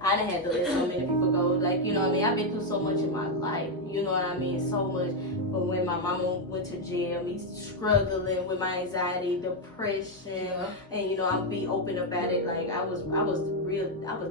I done had to let so many people go. Like, I've been through so much in my life, you know what I mean? So much. But when my mama went to jail, me struggling with my anxiety, depression, and I'll be open about it. Like, I was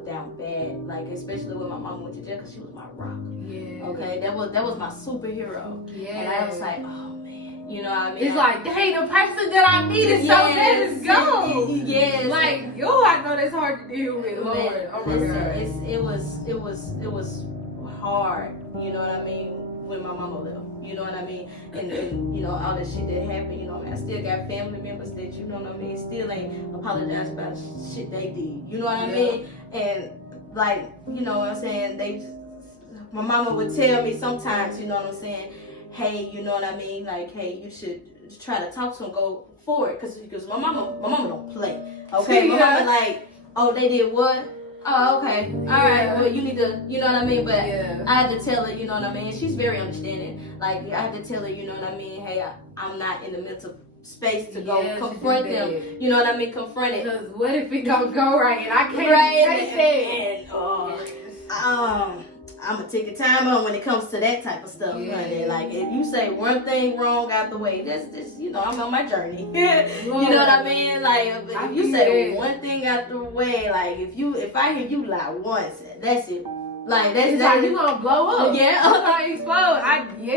down bad. Like, especially when my mama went to jail, because she was my rock. Yeah. Okay, that was my superhero. Yeah. And I was like, oh man, you know what I mean? It's like, dang, the person that I needed so bad is gone. Yes. Like, I know that's hard to deal with. Lord, oh my God. It was hard. You know what I mean? When my mama left, you know what I mean? And all that shit that happened, I still got family members that, you know what I mean, still ain't apologize about shit they did, you know what I mean? And like, you know what I'm saying, my mama would tell me sometimes, you know what I'm saying, hey, you know what I mean, like, hey, you should try to talk to him, go forward, because my mama don't play, okay? My mama like, oh, they did what? Oh, okay. All right. Well, you need to, you know what I mean? But I had to tell her, you know what I mean? She's very understanding. Like, I had to tell her, you know what I mean? Hey, I'm not in the mental space to go confront them. You know what I mean? Confront it. Because what if it don't go right and I can't take that? I'm going to take a time on when it comes to that type of stuff, honey. Like, if you say one thing wrong out the way, that's I'm on my journey. You know what I mean? Like, if you say one thing out the way, like, if I hear you lie once, that's it. Like, that's like you gonna blow up. Yeah. I'm gonna explode. I feel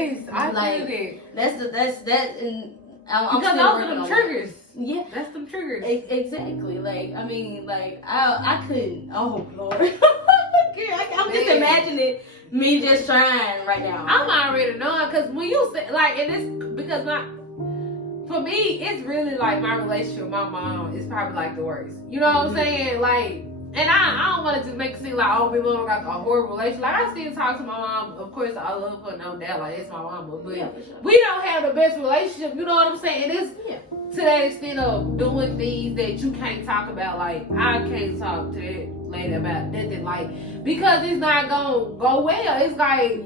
it. That's that, and I'm because those are them triggers. Yeah, that's them triggers. Exactly. Like, I mean, like, I couldn't. Oh Lord. I'm just imagining me just trying right now. I'm already knowing, because when you say, like, and it's because for me, it's really like my relationship with my mom is probably like the worst. You know what I'm saying? Like, and I don't want to just make it seem like, oh, my mom got a horrible relationship. Like, I still talk to my mom. Of course, I love her, no doubt. Like, it's my mama. But we don't have the best relationship. You know what I'm saying? And it's to that extent of doing things that you can't talk about. Like, I can't talk to that lady about nothing. Like, because it's not going to go well. It's like,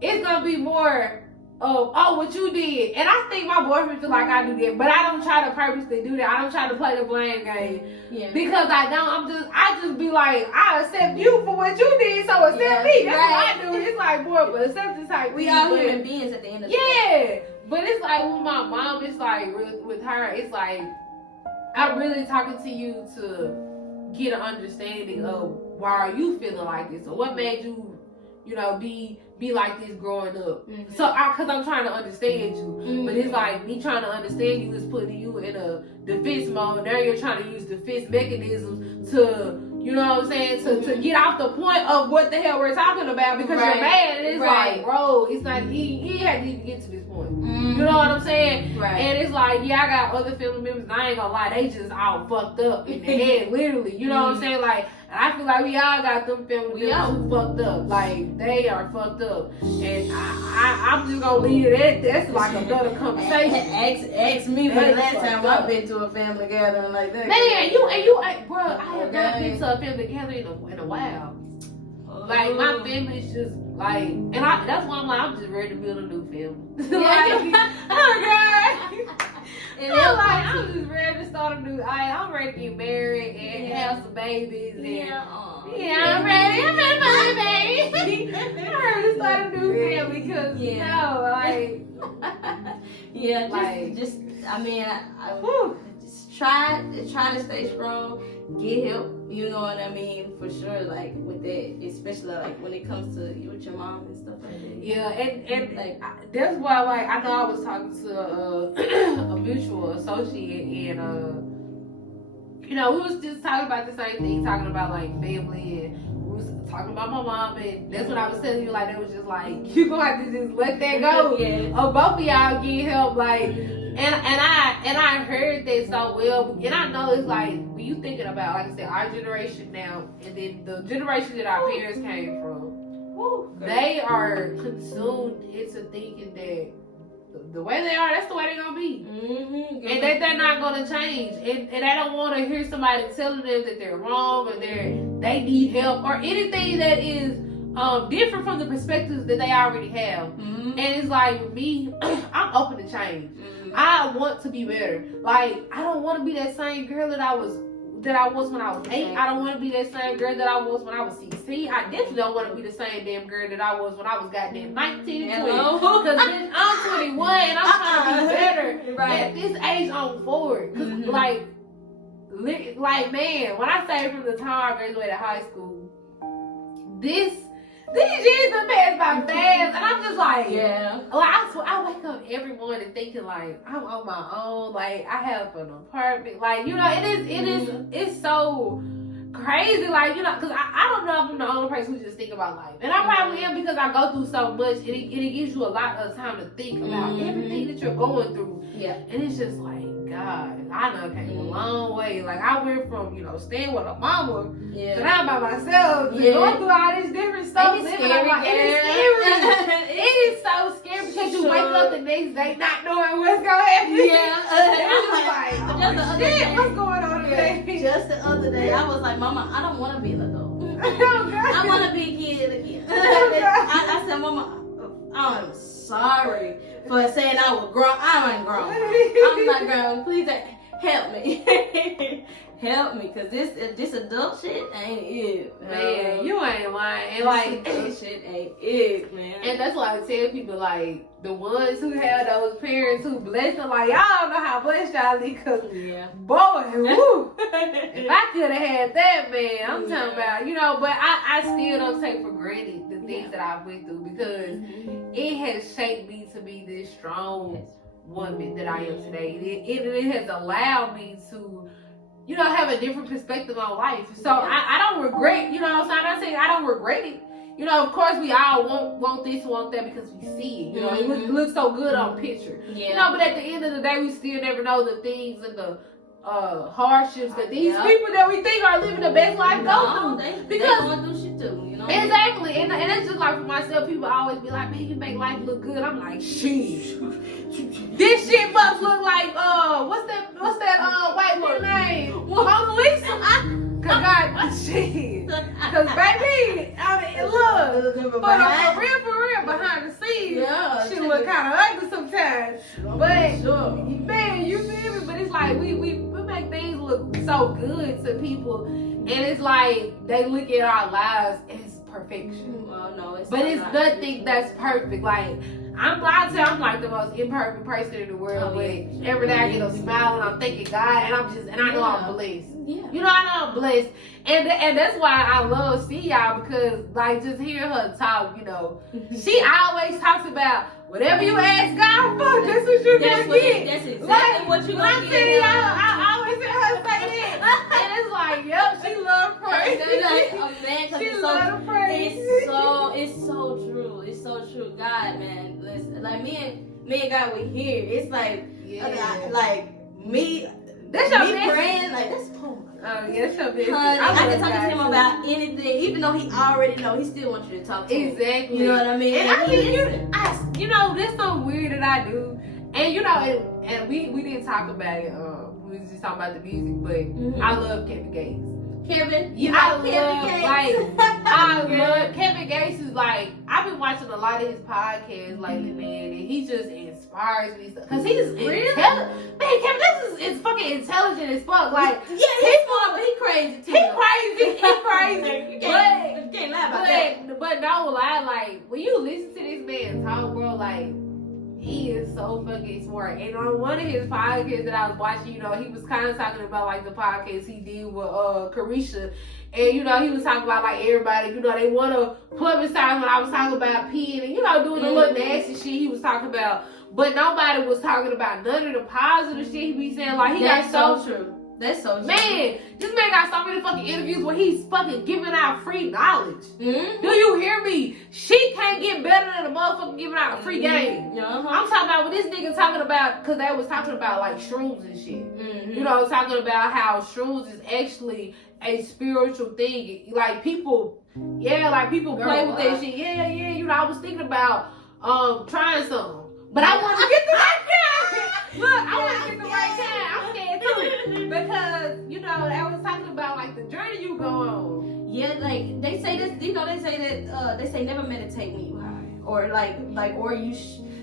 it's going to be more of, oh, what you did. And I think my boyfriend feel like I do that, but I don't try to purposely do that. I don't try to play the blame game. Yeah. Because I don't. I just be like, I accept you for what you did, so accept me. That's what I do. It's like, boy, but acceptance type. We all human beings at the end of the day. Yeah. But it's like with my mom, it's like with her, it's like I'm really talking to you to get an understanding of why are you feeling like this, or what made you, be like this growing up. Mm-hmm. So, because I'm trying to understand you. Mm-hmm. But it's like me trying to understand you is putting you in a defense mode. Now you're trying to use defense mechanisms to, you know what I'm saying, to get off the point of what the hell we're talking about, because you're mad. And it's like, bro, it's not, he had to even get to this point. Mm-hmm. You know what I'm saying? Right. And it's like, I got other family members, and I ain't gonna lie, they just all fucked up in the head, literally. You know what I'm saying? Like, and I feel like we all got them family members who fucked up. Like, they are fucked up. And I'm just gonna leave it at that. That's like another conversation. Ask me when the last time I've been to a family gathering like that. Man, bro, I have not been to a family gathering in a while. Like, my family's just like, and that's why I'm like, I'm just ready to build a new family. Like, oh God. And I'm just ready to start start a new. I'm ready to get married and have some babies. And, Yeah, I'm ready. I'm ready for my baby. I'm ready to start a new family because yeah, like, just I mean, whew. just try to stay strong, get help. You know what I mean, for sure. Like with that, especially like when it comes to you with your mom and stuff like that. Yeah, and like that's why like I know I was talking to a mutual associate and we was just talking about the same thing, talking about like family and we was talking about my mom and that's what I was telling you, like it was just like you gonna have to just let that go. Or both of y'all get help, like and I heard that so well, and I know it's like when you thinking about, like I said, our generation now and then the generation that our parents came from. They are consumed into thinking that the way they are, that's the way they're gonna be, and that they're not gonna change, and they don't want to hear somebody telling them that they're wrong or they need help or anything that is different from the perspectives that they already have. And it's like with me, I'm open to change. I want to be better. Like I don't want to be that same girl that I was when I was 8. I don't want to be that same girl that I was when I was 16. I definitely don't want to be the same damn girl that I was when I was goddamn 19 and 20. Because bitch, I'm 21 and I'm trying to be better. At this age, I'm forward. Cause like man, when I say from the time I graduated high school, these years have passed by fast, and I'm just like, I wake up every morning thinking like I'm on my own, like I have an apartment, like it's so crazy, like because I don't know if I'm the only person who just think about life, and I probably am because I go through so much, and it gives you a lot of time to think about everything that you're going through, and it's just like, God, I done came a long way. Like I went from staying with a mama to now by myself, to going through all this different stuff. It is so scary because you wake up the next day not knowing what's gonna happen. Shit, what's going on today? Just the other day, I was like, Mama, I don't want to be an adult. I want to be a kid again. I said, Mama, I'm sorry for saying I was grown. I ain't grown. I'm not grown. Please help me. Help me, cause this adult shit ain't it, man. You ain't lying, and like this shit ain't it, man. And that's why I tell people, like the ones who have those parents who bless them, like y'all don't know how blessed y'all be, cause boy, woo, if I could have had that, man, I'm talking about, but I still don't take for granted the things that I went through because it has shaped me to be this strong woman that I am today. It has allowed me to have a different perspective on life. So I don't regret, what I'm saying? I don't regret it. Of course we all want this, want that because we see it. It looks so good on picture. But at the end of the day, we still never know the things and the hardships that these people that we think are living the best life go through. Because they going through shit too, Exactly. And it's just like for myself, people always be like, man, you make life look good. I'm like, shit. This shit must look like what's that white woman name? Mona Lisa. Cause God, shit. Cause baby, I mean, look, for real, behind the scenes, she look kind of ugly sometimes. But man, you feel me? But it's like we make things look so good to people, and it's like they look at our lives as perfection. But it's nothing that's perfect. Like I'm like the most imperfect person in the world. But every day I get a smile and I'm thanking God, and I know I'm blessed. I know I'm blessed, and that's why I love see y'all, because like just hearing her talk, she always talks about whatever you ask God for, that's what you're gonna get. That's exactly what you're gonna get. I always hear her say that, and it's like, yep, she love praise. She love praise. It's so true. It's so true. God, man, listen, like me and God, we here. It's like, me. That's your me praying, like that's yes, your business. I can talk to him about anything, even though he already know. He still wants you to talk to him. Exactly. You know what I mean? And I mean, there's something weird that I do, and and we didn't talk about it. We was just talking about the music, but I love Kevin Gates. Kevin. Yeah, You I like Kevin love, Gates? like, I love Kevin Gates is like, I've been watching a lot of his podcasts lately, man, and he just inspires me. Cause he's intelligent. Man, Kevin Gates is fucking intelligent as fuck. Like, yeah, he's smart, but he crazy too. he crazy. You can't lie about that. But no lie, like, when you listen to this man talk, bro, like, he is so fucking smart. And on one of his podcasts that I was watching, you know, he was kind of talking about, like, the podcast he did with Carisha. And, you know, he was talking about, like, everybody, you know, they want to publicize when I was talking about peeing and, you know, doing the little nasty shit he was talking about. But nobody was talking about none of the positive shit he be saying. Like, he That's got so true. That's so true. Man, this man got so many fucking interviews where he's fucking giving out free knowledge. Mm-hmm. Do you hear me? She can't get better than the motherfucker giving out a free game. Uh-huh. I'm talking about what this nigga talking about, because they was talking about like shrooms and shit. Mm-hmm. You know, talking about how shrooms is actually a spiritual thing. Like people, like people play with that shit. Yeah, you know, I was thinking about trying some. But I want to get the right kind. Look, I want to get the right kind. I'm scared too. Because, you know, I was talking about like the journey you go on. Yeah, like they say this, you know, they say never meditate when you high. Or or you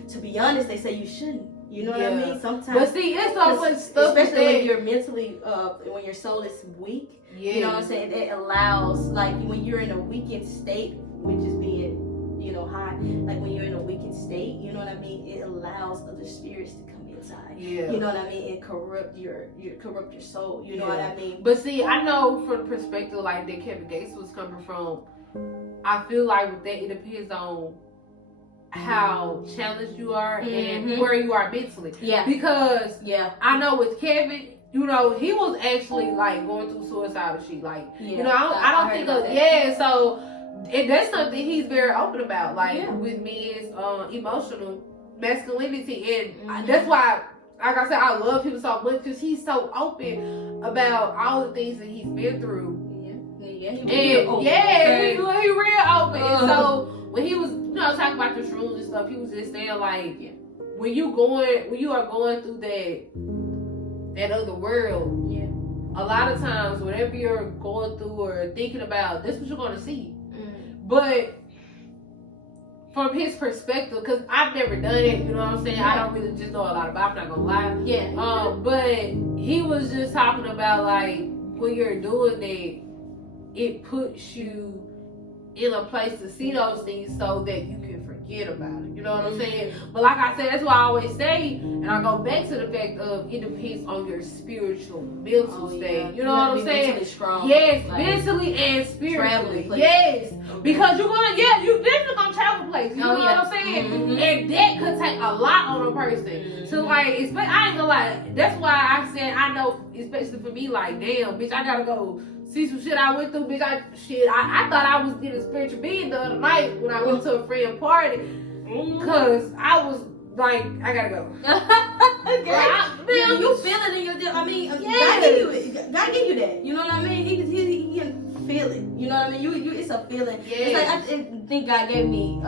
to be honest, they say you shouldn't. You know what I mean? Sometimes. But see, it's so much stuff. Especially when you're mentally, when your soul is weak. Yeah. You know what I'm saying? It allows, like, when you're in a weakened state, which is being, you know, high, like when you're in a weakened state, you know what I mean? It allows other spirits to come inside. Yeah. You know what I mean? And corrupt your soul. You know what I mean? But see, I know from the perspective like that Kevin Gates was coming from, I feel like with that it depends on how challenged you are and where you are mentally. Yeah. Because yeah, I know with Kevin, you know, he was actually like going through suicidal shit. Like, you know, I don't think of so that's something he's very open about, like with men's emotional masculinity, and that's why, like I said, I love him so much because he's so open about all the things that he's been through. Yeah, he real open. And so when he was, you know, talking about the shrooms and stuff, he was just saying like, when you are going through that other world, a lot of times whatever you're going through or thinking about, that's what you're going to see. But from his perspective, because I've never done it, you know what I'm saying? I don't really just know a lot about it, I'm not gonna lie. Yeah. But he was just talking about like when you're doing that, it puts you in a place to see those things so that you can forget about it. You know what I'm saying? But like I said, that's why I always say, and I go back to the fact of it depends on your spiritual mental state. You know what I'm saying? Mentally strong. Yes, like, mentally and spiritually. Yes. Because you're gonna, you definitely gonna travel places. You know what I'm saying? And that could take a lot on a person. So like, I ain't gonna lie. That's why I said I know, especially for me, like, damn, bitch, I gotta go see some shit I went through, bitch. I thought I was getting a spiritual being the other night when I went to a friend party. Cause I was like, I gotta go. You feel it in your, I mean, God give you that. You know what I mean? He can feel it. You know what I mean? You it's a feeling. It's like, I think God gave me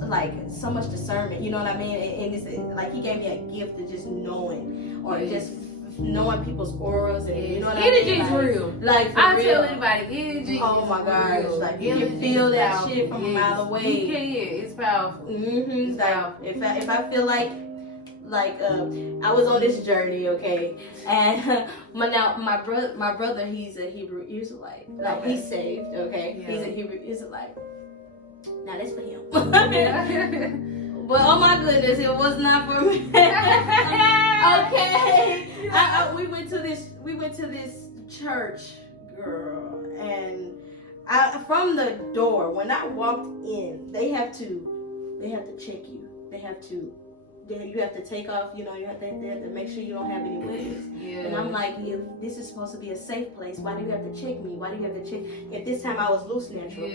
like so much discernment. You know what I mean? And it's like He gave me a gift of just knowing, or just knowing people's auras, and you know what I mean? Energy's real. Like, for I real. tell anybody, energy. Oh my gosh! Like you can feel that shit from a mile away. You can. It's powerful. It's powerful. If I feel like I was on this journey, okay, and my brother, he's a Hebrew Israelite. Like, he's saved, okay. He's a Hebrew Israelite. Now that's for him. But oh my goodness, it was not for me. Okay, we went to this church, girl, and from the door when I walked in, they have to check you. You have to take off, you know, you have to make sure you don't have any weapons. And I'm like, if this is supposed to be a safe place, why do you have to check me? Why do you have to check? At this time I was loose natural.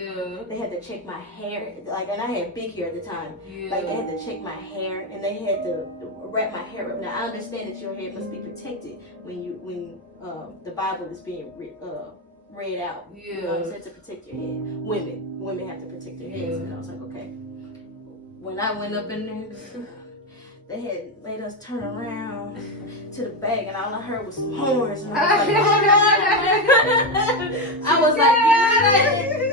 They had to check my hair, like, and I had big hair at the time. Like, they had to check my hair, and they had to wrap my hair up. Now I understand that your hair must be protected when the Bible is being read out. You know what I'm saying? To protect your head. Women have to protect their heads. And I was like, okay. When I went up in there, they had made us turn around to the back, and all I heard was some horns. And I was like, I was like,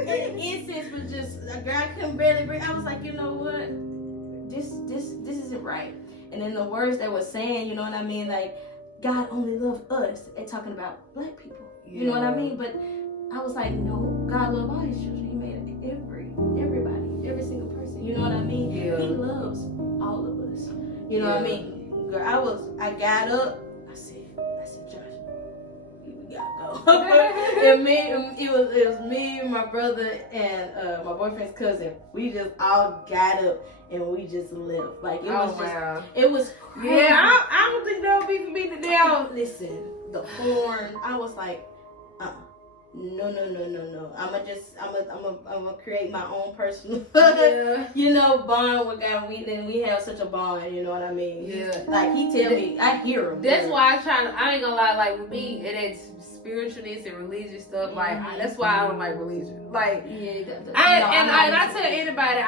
and the incense was just, a girl couldn't barely breathe. I was like, you know what? This isn't right. And then the words they were saying, you know what I mean? Like, God only loved us. They're talking about black people. You know what I mean? But I was like, no, God loved all his children. He made everybody, every single person. You know what I mean? Yeah. He loves all of us. You know what I mean? Girl, I got up. I said, Josh, we gotta go. And it was me, my brother, and my boyfriend's cousin. We just all got up and we just left. Like, it was crazy. Yeah, I don't think that would be for me to now. Listen, the horn. I was like, no. I'm gonna create my own personal, bond with God. We have such a bond. You know what I mean? Yeah. Like he tell me, I hear him. That's why I ain't gonna lie. Like with me, and it's spiritualness and religious stuff. Like that's why I don't like religion. Like I tell anybody,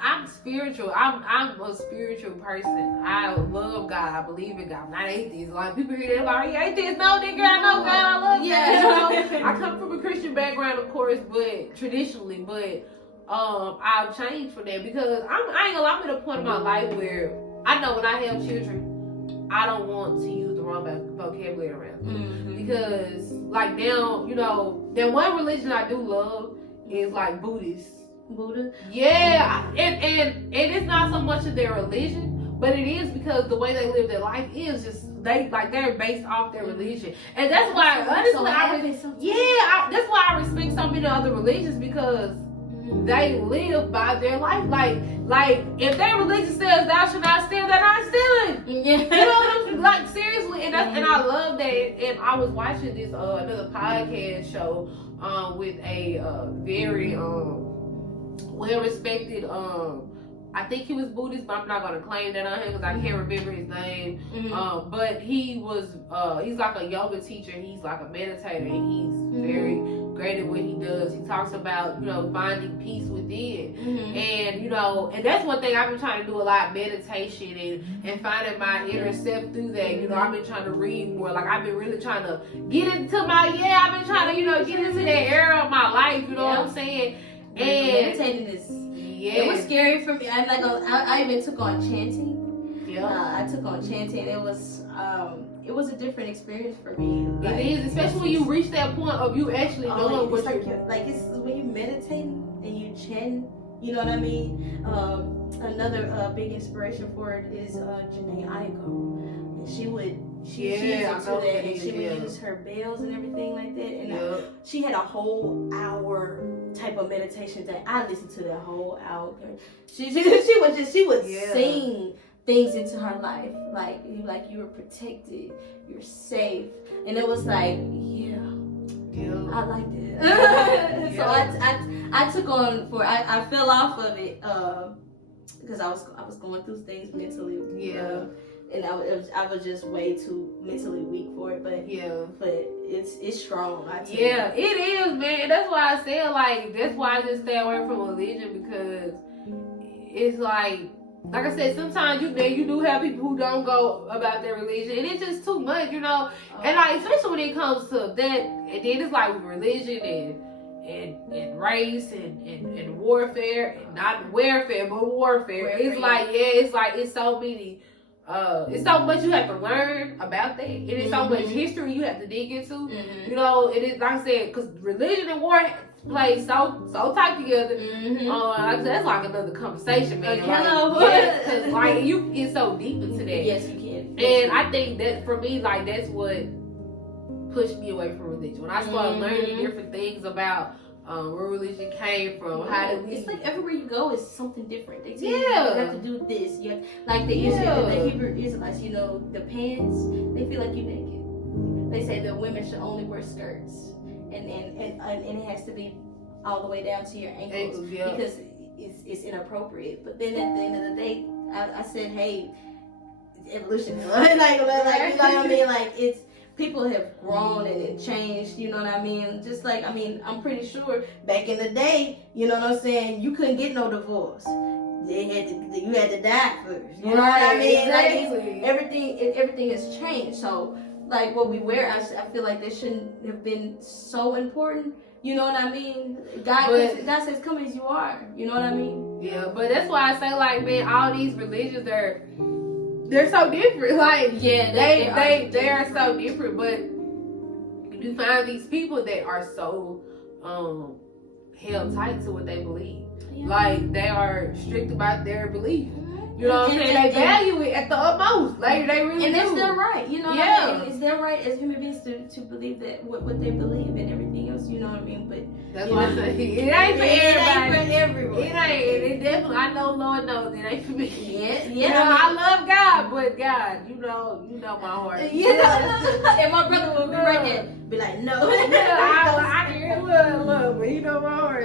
I'm spiritual. I'm a spiritual person. I love God. I believe in God. I'm not atheist. Like people hear that like, you atheist? No, nigga, I know God. I love God. You know? I come from a Christian background, of course, but traditionally, I've changed for that because I ain't gonna lie. I'm at a point in my life where I know when I have children, I don't want to use the wrong vocabulary around them. Because like now, that one religion I do love is like Buddha. Yeah, and it's not so much of their religion, but it is because the way they live their life is just they're based off their religion, and that's why honestly that's why I respect so many other religions because they live by their life. Like if their religion says thou shalt not steal, they're not stealing. Yeah. You know what I'm saying? Like seriously, and I love that. And I was watching this another podcast show with a very well-respected I think he was Buddhist, but I'm not gonna claim that on him because I can't remember his name. But he's like a yoga teacher. He's like a meditator, and he's very great at what he does. He talks about finding peace within, and and that's one thing I've been trying to do a lot: meditation and finding my inner self through that. I've been trying to read more. Like I've been really trying to get into I've been trying to get into that era of my life. You know what I'm saying? And meditating is. Yeah. It was scary for me. I even took on chanting. Yeah. I took on chanting. It was a different experience for me. It is, especially when you reach that point of you actually knowing what you're it's when you meditating and you chant. You know what I mean? Another big inspiration for it is Janae Aiko. And she would use her bells and everything like that. And she had a whole hour type of meditation that I listened to that whole hour. She would sing things into her life, like you were protected, you're safe, and it was like I like that. So I took on I fell off of it because I was going through things mentally. And I was just way too mentally weak for it, but it's strong. It is, man. And that's why I said that's why I just stay away from religion because it's like I said, sometimes you do have people who don't go about their religion, and it's just too much, and especially when it comes to that, and then it's like with religion and race and warfare, and not warfare, but warfare. It's so many. It's so much you have to learn about that, and it's so much history you have to dig into. It is like I said, because religion and war play so tight together. That's like another conversation, man. Because you get so deep into that. Yes, you can. And I think that for me, that's what pushed me away from religion. When I started learning different things about where religion came from, how did we? It's like everywhere you go is something different. They tell you have to do this. You have, like the Hebrew Israelites, the pants, they feel like you're naked. They say that women should only wear skirts, and it has to be all the way down to your ankles because it's inappropriate. But then at the end of the day, I said, hey, evolution, like it's. People have grown and it changed, you know what I mean? Just I'm pretty sure back in the day, you know what I'm saying, you couldn't get no divorce. you had to die first. You know what I mean? Exactly. Like everything has changed. So like what we wear, I feel like this shouldn't have been so important. You know what I mean? God says, "Come as you are." You know what I mean? Yeah, but that's why I say, like, man, all these religions they're so different. Like, Yeah, they are so different. But you find these people that are so held tight to what they believe. Yeah. Like, they are strict about their belief. You know what I'm saying? They value it at the utmost. Like, they really and do. that's their right. You know what Yeah. I mean? It's their right as human beings to believe that what they believe and everything else. You know what I mean? But that's why I say it ain't for everybody. It ain't for everyone. It ain't. It definitely. I know, Lord knows it ain't for me. Yeah. You know, I love God, but God, you know my heart. Yeah. And my brother would be right there, be like, no. I can love, but you know my heart.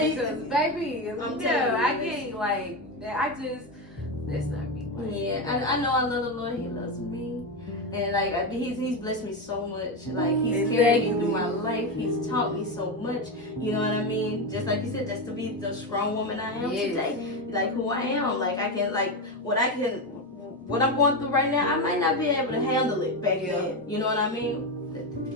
Because, baby, I'm telling you. I can't, like, that's not me. Like, Yeah, I know I love the Lord. He loves me, and like he's blessed me so much. Like he's carried me through my life. He's taught me so much. You know what I mean? Just like you said, just to be the strong woman I am today, like who I am. Like I can, like what I'm going through right now. I might not be able to handle it back then. You know what I mean?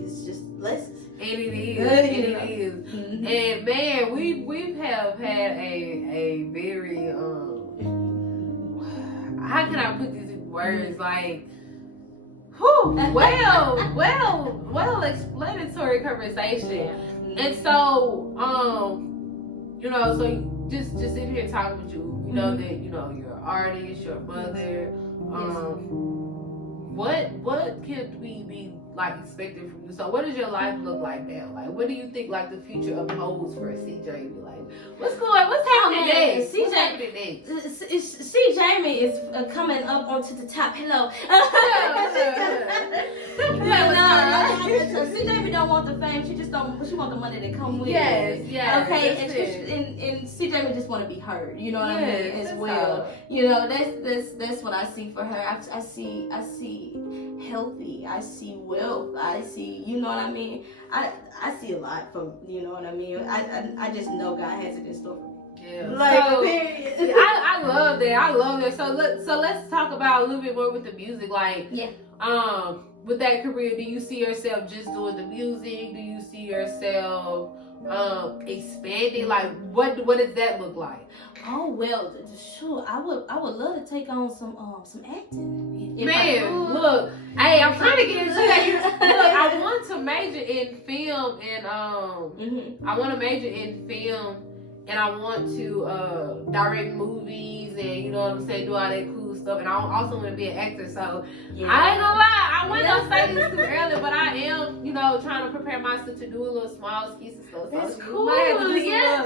It's just blessings. And it is. Mm-hmm. And man, we have had a very how can I put this in words? Like, well explanatory conversation. Yeah. And so, you know, so just sitting here talking with you, you know that, you know, you're an artist, you're a mother. What can we be like expecting from you? So what does your life look like now? Like, what do you think like the future upholds for C. Jamie? Like, what's happening next? C. Jamie is coming up onto the top. Hello. C. Jamie don't want the fame. She want the money to come with it. Yes. Okay. And C. Jamie just want to be heard. You know what I mean? As well. You know, that's what I see for her. I see healthy. I see wealth. I see, you know what I mean? I see a lot from, you know what I mean? I just know God has it in store for me. Yeah. Like, so, I love that. So let's talk about a little bit more with the music. Like, with that career, do you see yourself just doing the music? Do you see yourself expanding? Like, what does that look like? Oh well, sure. I would love to take on some acting. Man, look, hey, I'm trying to get into that. Look, I want to major in film and I want to major in film and I want to direct movies and, you know what I'm saying, do all that cool stuff. And I also want to be an actor. So I ain't gonna lie, I wasn't gonna say this too early, but I am, you know, trying to prepare myself to do a little small skits and stuff. That's so cool. Yeah,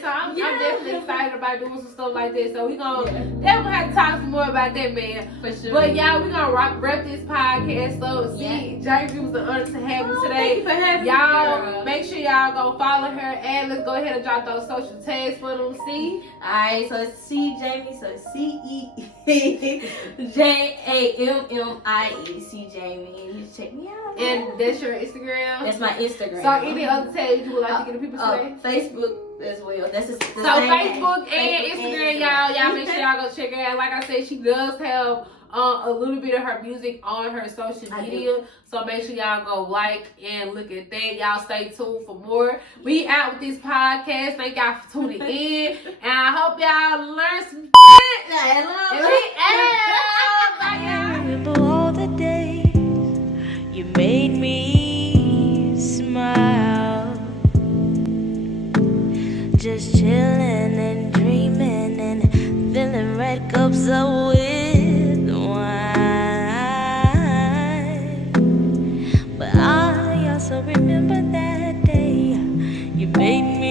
so I'm definitely excited about doing some stuff like that. So we definitely have to talk some more about that, man. For sure. But y'all, we gonna wrap this podcast up. See, Jamie, it was an honor to have you today. Thank you for having me, y'all. girl. Make sure y'all go follow her and let's go ahead and drop those social tags for them. See. Alright, so it's C. Jamie, so CeJammie, C. Jamie, and you check me out. And that's your Instagram. That's my Instagram. So any other tags you would like to get the people today? Facebook as well. That's the So same Facebook name. and Instagram, y'all make sure y'all go check her out. Like I said, she does have a little bit of her music on her social media. So make sure y'all go like and look at that. Y'all stay tuned for more. We out with this podcast. Thank y'all for tuning in. And I hope y'all learn some shit. And we out. Bye, y'all. Remember all the days you made me smile, just chilling and dreaming and filling red cups up with wine. But I also remember that day you made me